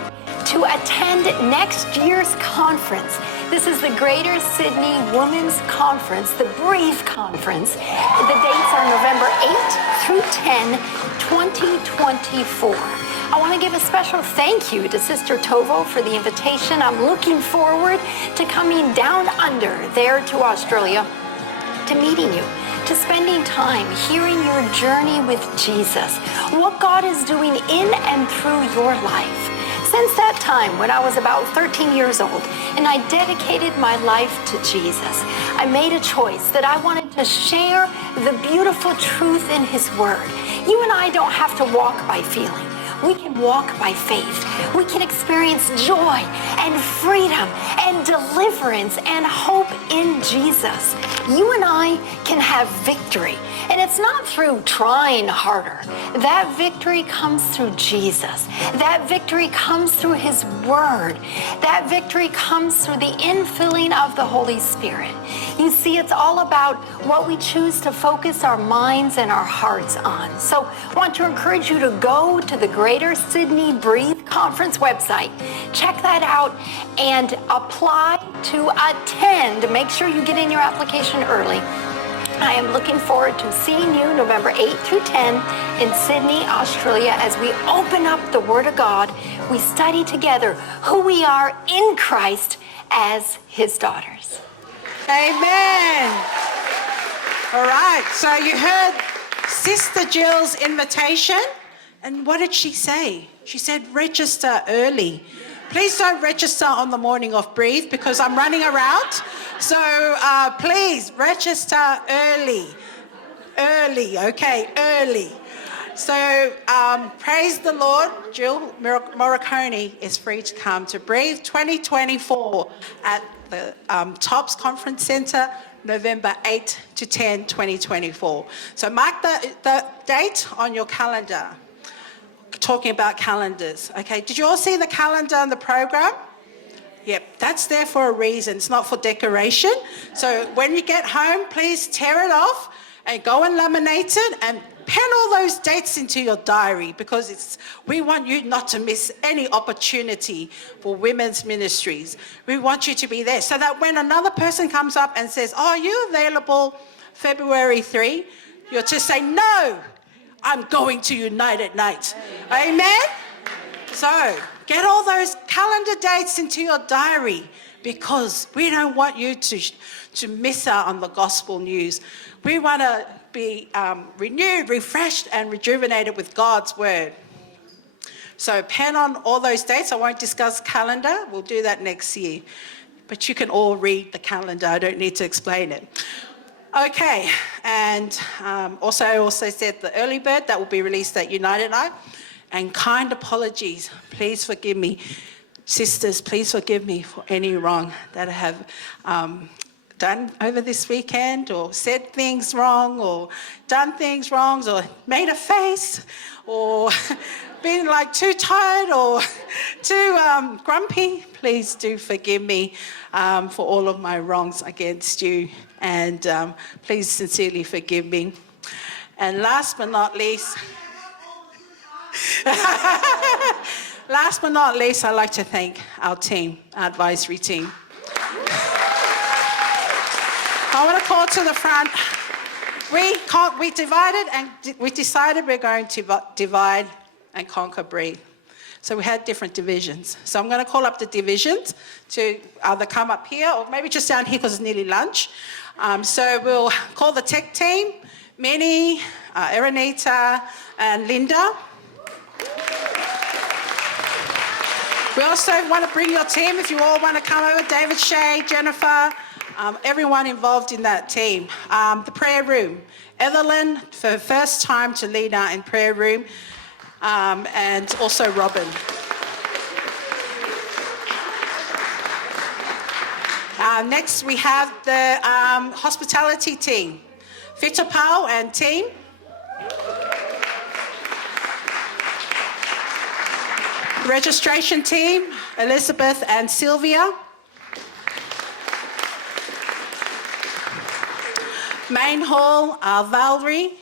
to attend next year's conference. This is the Greater Sydney Women's Conference, the Breathe Conference. The dates are November 8th through 10, 2024. I want to give a special thank you to Sister Tovo for the invitation. I'm looking forward to coming down under there to Australia, to meeting you, to spending time hearing your journey with Jesus, what God is doing in and through your life. Since that time, when I was about 13 years old, and I dedicated my life to Jesus, I made a choice that I wanted to share the beautiful truth in His Word. You and I don't have to walk by feeling. We can walk by faith. We can experience joy and freedom and deliverance and hope in Jesus. You and I can have victory. And it's not through trying harder. That victory comes through Jesus. That victory comes through His Word. That victory comes through the infilling of the Holy Spirit. You see, it's all about what we choose to focus our minds and our hearts on. So I want to encourage you to go to the Greater Sydney Breathe Conference website. Check that out and apply to attend. Make sure you get in your application early. I am looking forward to seeing you November 8 through 10 in Sydney, Australia, as we open up the Word of God. We study together who we are in Christ as His daughters. Amen. All right, so you heard Sister Jill's invitation, and what did she say? She said, register early. Please don't register on the morning of Breathe because I'm running around. So please register early. Early. So praise the Lord. Jill Morricone is free to come to Breathe 2024 at the TOPS Conference Centre, November 8 to 10, 2024. So mark the date on your calendar. Talking about calendars. Okay, did you all see the calendar and the program? Yep, that's there for a reason. It's not for decoration. So when you get home, please tear it off and go and laminate it and pen all those dates into your diary, because we want you not to miss any opportunity for women's ministries. We want you to be there so that when another person comes up and says, "Oh, are you available February 3?" you'll just say, "No, I'm going to United Night." Amen? So get all those calendar dates into your diary, because we don't want you to miss out on the gospel news. We want to be renewed, refreshed, and rejuvenated with God's word. So pen on all those dates. I won't discuss calendar. We'll do that next year. But you can all read the calendar. I don't need to explain it. Okay, and I also said the early bird that will be released at United Night. And kind apologies. Please forgive me. Sisters, please forgive me for any wrong that I have done over this weekend, or said things wrong, or done things wrong, or made a face, or been like too tired or too grumpy. Please do forgive me for all of my wrongs against you, and please sincerely forgive me. And last but not least, I'd like to thank our team, our advisory team. I want to call to the front. We divided and we decided we're going to divide and conquer, breathe. So we had different divisions. So I'm going to call up the divisions to either come up here or maybe just down here because it's nearly lunch. So we'll call the tech team, Minnie, Erenita, and Linda. We also want to bring your team if you all want to come over. David, Shay, Jennifer, everyone involved in that team. The prayer room. Evelyn, for her first time to lead out in prayer room, and also Robin. Next, we have the hospitality team. Fitapau and team. Registration team, Elizabeth and Sylvia. Main hall, Valerie.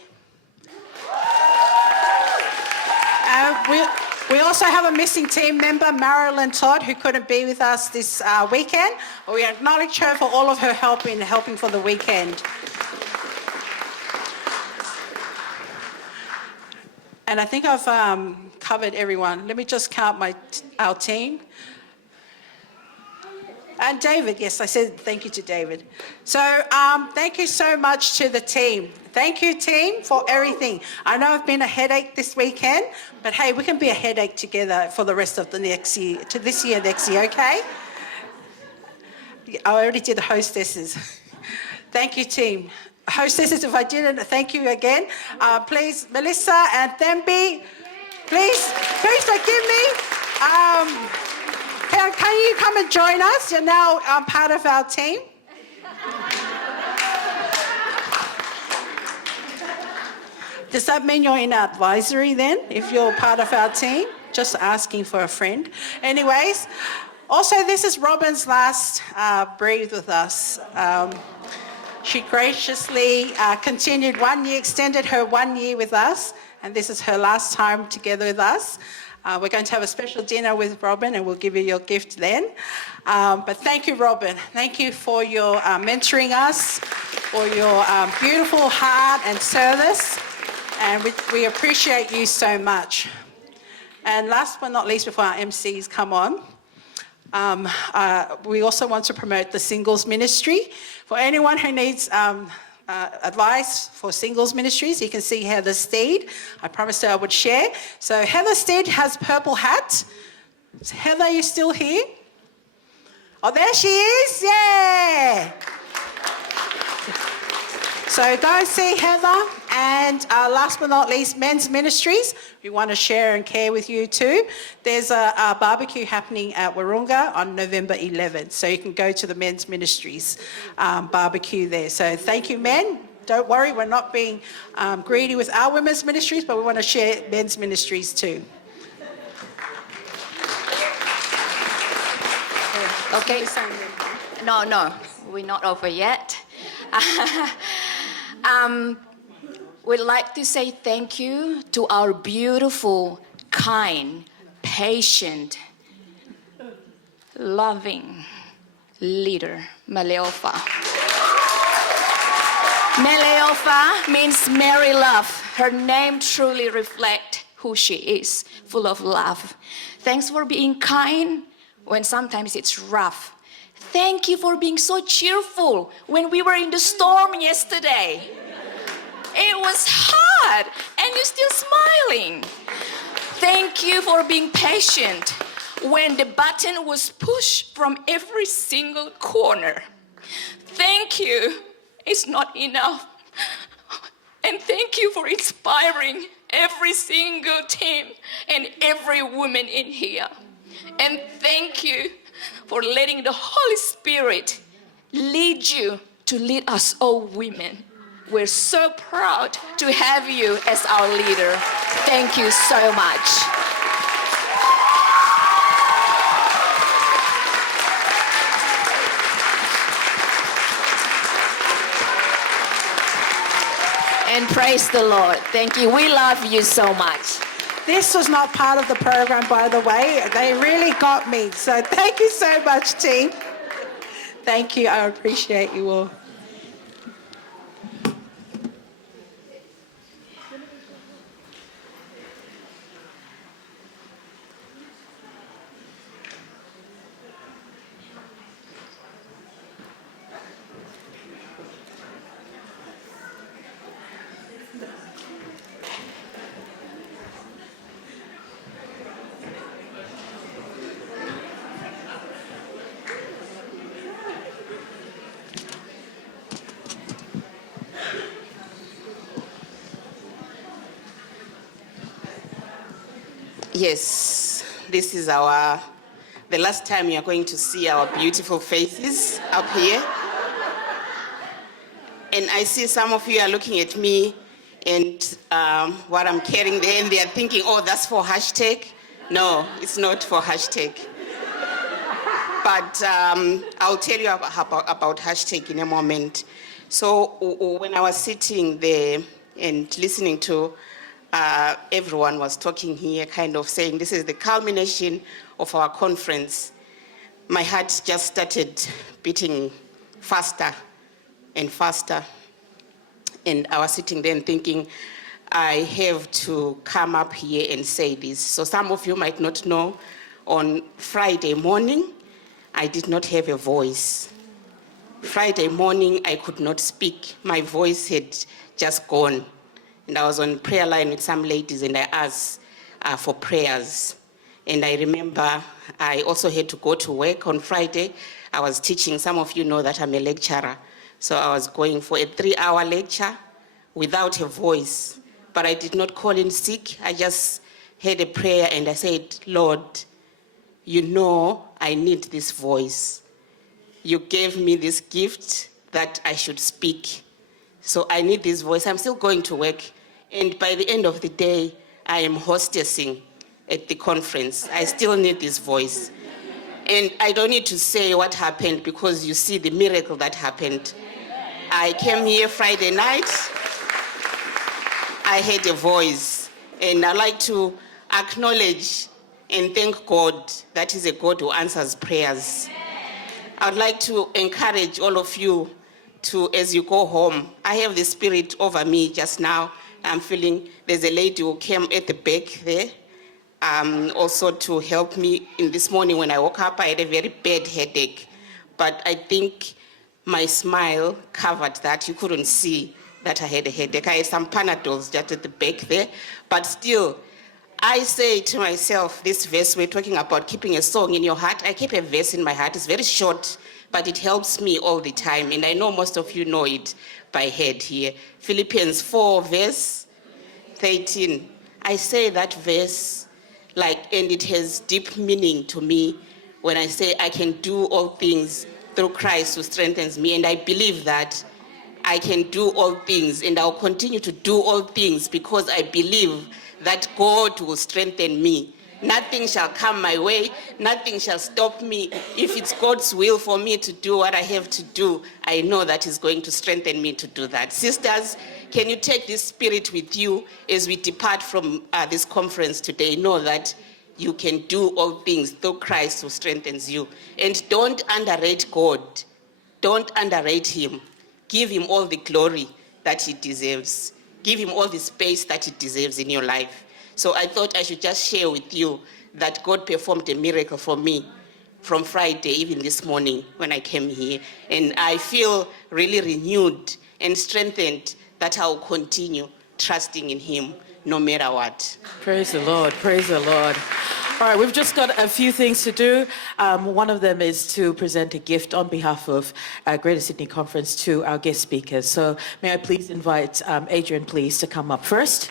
We also have a missing team member, Marilyn Todd, who couldn't be with us this weekend. We acknowledge her for all of her help in helping for the weekend. And I think I've covered everyone. Let me just count our team. And David, yes, I said thank you to David. So thank you so much to the team. Thank you, team, for everything. I know I've been a headache this weekend, but hey, we can be a headache together for the rest of the next year, to this year, next year, okay? I already did the hostesses. Thank you, team. Hostesses, if I didn't, thank you again. Please, Melissa and Thembi, please forgive me. Can you come and join us? You're now part of our team. Does that mean you're in advisory then, if you're part of our team? Just asking for a friend. Anyways, also this is Robin's last breathe with us. She graciously continued 1 year, extended her 1 year with us, and this is her last time together with us. We're going to have a special dinner with Robin, and we'll give you your gift then. But thank you, Robin. Thank you for your mentoring us, for your beautiful heart and service, and we appreciate you so much. And last but not least, before our MCs come on, we also want to promote the singles ministry. For anyone who needs advice for singles ministries, you can see Heather Steed. I promised her I would share. So Heather Steed has purple hat. Heather, you still here? Oh, there she is, yeah. So go and see Heather. And last but not least, men's ministries. We want to share and care with you too. There's a barbecue happening at Wahroonga on November 11th. So you can go to the men's ministries barbecue there. So thank you, men. Don't worry, we're not being greedy with our women's ministries, but we want to share men's ministries too. Okay. No, we're not over yet. We'd like to say thank you to our beautiful, kind, patient, loving leader, Meleofa. Meleofa means Mary Love. Her name truly reflects who she is, full of love. Thanks for being kind when sometimes it's rough. Thank you for being so cheerful when we were in the storm yesterday. It was hard, and you're still smiling. Thank you for being patient when the button was pushed from every single corner. Thank you. It's not enough. And thank you for inspiring every single team and every woman in here. And thank you for letting the Holy Spirit lead you to lead us all women. We're so proud to have you as our leader. Thank you so much. And praise the Lord. Thank you. We love you so much. This was not part of the program, by the way. They really got me. So thank you so much, team. Thank you. I appreciate you all. Yes, this is the last time you are going to see our beautiful faces up here. And I see some of you are looking at me and what I'm carrying there, and they are thinking, oh, that's for hashtag. No, it's not for hashtag. But I'll tell you about hashtag in a moment. So when I was sitting there and listening to everyone was talking here, kind of saying this is the culmination of our conference, my heart just started beating faster and faster. And I was sitting there and thinking, I have to come up here and say this. So some of you might not know, on Friday morning, I did not have a voice. Friday morning, I could not speak. My voice had just gone. And I was on prayer line with some ladies, and I asked for prayers. And I remember I also had to go to work on Friday. I was teaching. Some of you know that I'm a lecturer. So I was going for a 3-hour lecture without a voice. But I did not call in sick. I just had a prayer, and I said, Lord, you know I need this voice. You gave me this gift that I should speak. So I need this voice. I'm still going to work. And by the end of the day, I am hostessing at the conference. I still need this voice. And I don't need to say what happened, because you see the miracle that happened. I came here Friday night. I had a voice. And I'd like to acknowledge and thank God that is a God who answers prayers. I'd like to encourage all of you to, as you go home, I have the Spirit over me just now. I'm feeling there's a lady who came at the back there, also to help me in this morning when I woke up. I had a very bad headache, but I think my smile covered that. You couldn't see that I had a headache. I had some Panadols just at the back there, but still, I say to myself, this verse, we're talking about keeping a song in your heart. I keep a verse in my heart. It's very short, but it helps me all the time. And I know most of you know it by head here. Philippians 4, verse 13. I say that verse, and it has deep meaning to me when I say I can do all things through Christ who strengthens me. And I believe that I can do all things, and I'll continue to do all things because I believe that God will strengthen me. Nothing shall come my way. Nothing shall stop me. If it's God's will for me to do what I have to do, I know that He's going to strengthen me to do that. Sisters, can you take this spirit with you as we depart from this conference today? Know that you can do all things through Christ who strengthens you. And don't underrate God. Don't underrate Him. Give Him all the glory that He deserves. Give Him all the space that He deserves in your life. So I thought I should just share with you that God performed a miracle for me from Friday, even this morning when I came here. And I feel really renewed and strengthened that I'll continue trusting in him no matter what. Praise the Lord. Praise the Lord. All right, we've just got a few things to do. One of them is to present a gift on behalf of Greater Sydney Conference to our guest speakers. So may I please invite Adrienne, please, to come up first.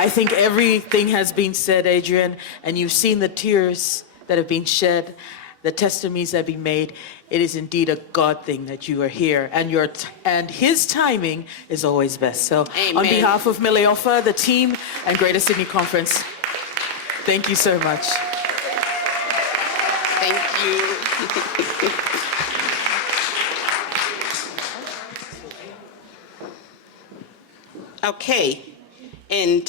I think everything has been said, Adrienne, and you've seen the tears that have been shed, the testimonies that have been made. It is indeed a God thing that you are here, and his timing is always best. So Amen. On behalf of Mileofa, the team, and Greater Sydney Conference, thank you so much. Thank you. Okay, and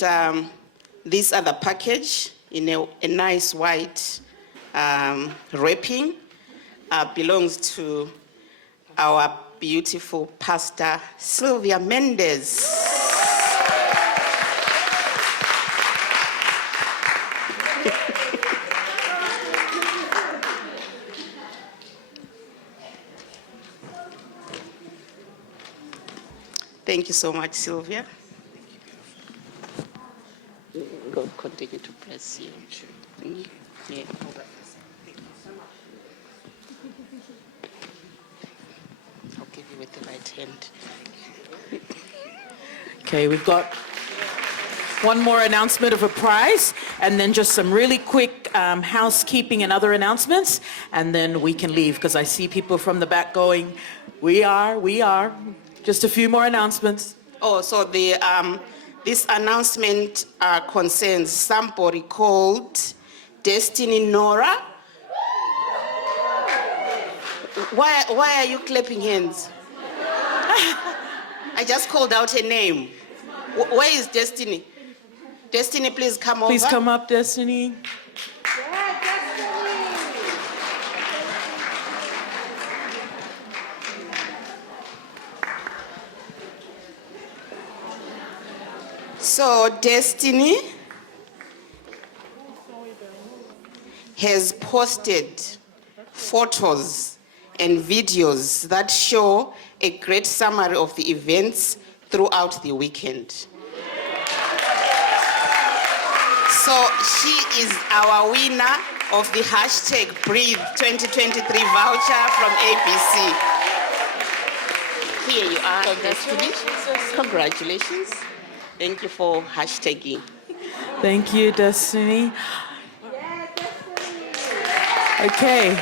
this other package in a nice white wrapping belongs to our beautiful pastor, Sylvia Mendes. Thank you so much, Sylvia. God continue to bless you. Yeah. I'll give you with the right hand. Okay, we've got one more announcement of a prize, and then just some really quick housekeeping and other announcements, and then we can leave, because I see people from the back going, we are. Just a few more announcements. Oh, so this announcement concerns somebody called Destiny Nora. Why are you clapping hands? I just called out a name. Where is Destiny? Destiny, please come over. Please come up, Destiny. So Destiny has posted photos and videos that show a great summary of the events throughout the weekend. So she is our winner of the #Breathe 2023 voucher from ABC. Here you are, Destiny. Congratulations. Thank you for hashtagging. Thank you, Destiny. Okay,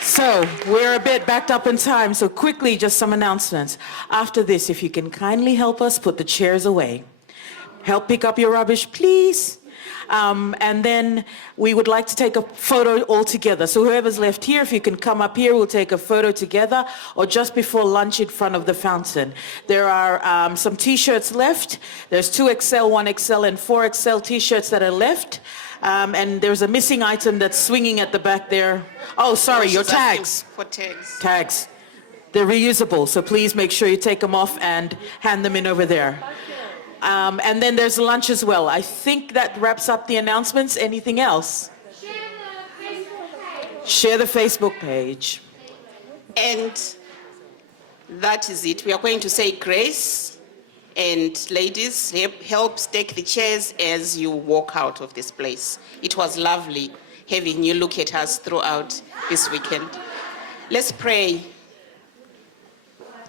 so we're a bit backed up in time, so quickly, just some announcements. After this, if you can kindly help us put the chairs away. Help pick up your rubbish, please. And then we would like to take a photo all together. So whoever's left here, if you can come up here, we'll take a photo together, or just before lunch in front of the fountain. There are some t-shirts left. There's 2XL, 1XL, and 4XL t-shirts that are left. And there's a missing item that's swinging at the back there. Oh, sorry, your tags. For tags. Tags. They're reusable, so please make sure you take them off and hand them in over there. And then there's lunch as well. I think that wraps up the announcements. Anything else? Share the Facebook page. And that is it. We are going to say grace. And ladies, help stake the chairs as you walk out of this place. It was lovely having you look at us throughout this weekend. Let's pray.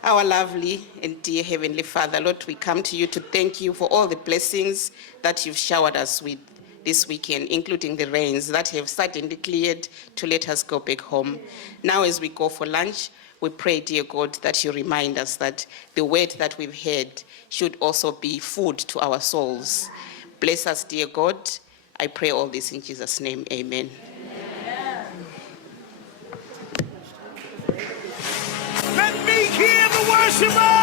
Our lovely and dear Heavenly Father, Lord, we come to you to thank you for all the blessings that you've showered us with this weekend, including the rains that have suddenly cleared to let us go back home. Now as we go for lunch, we pray, dear God, that you remind us that the word that we've heard should also be food to our souls. Bless us, dear God. I pray all this in Jesus' name. Amen. Let me hear the worshiper!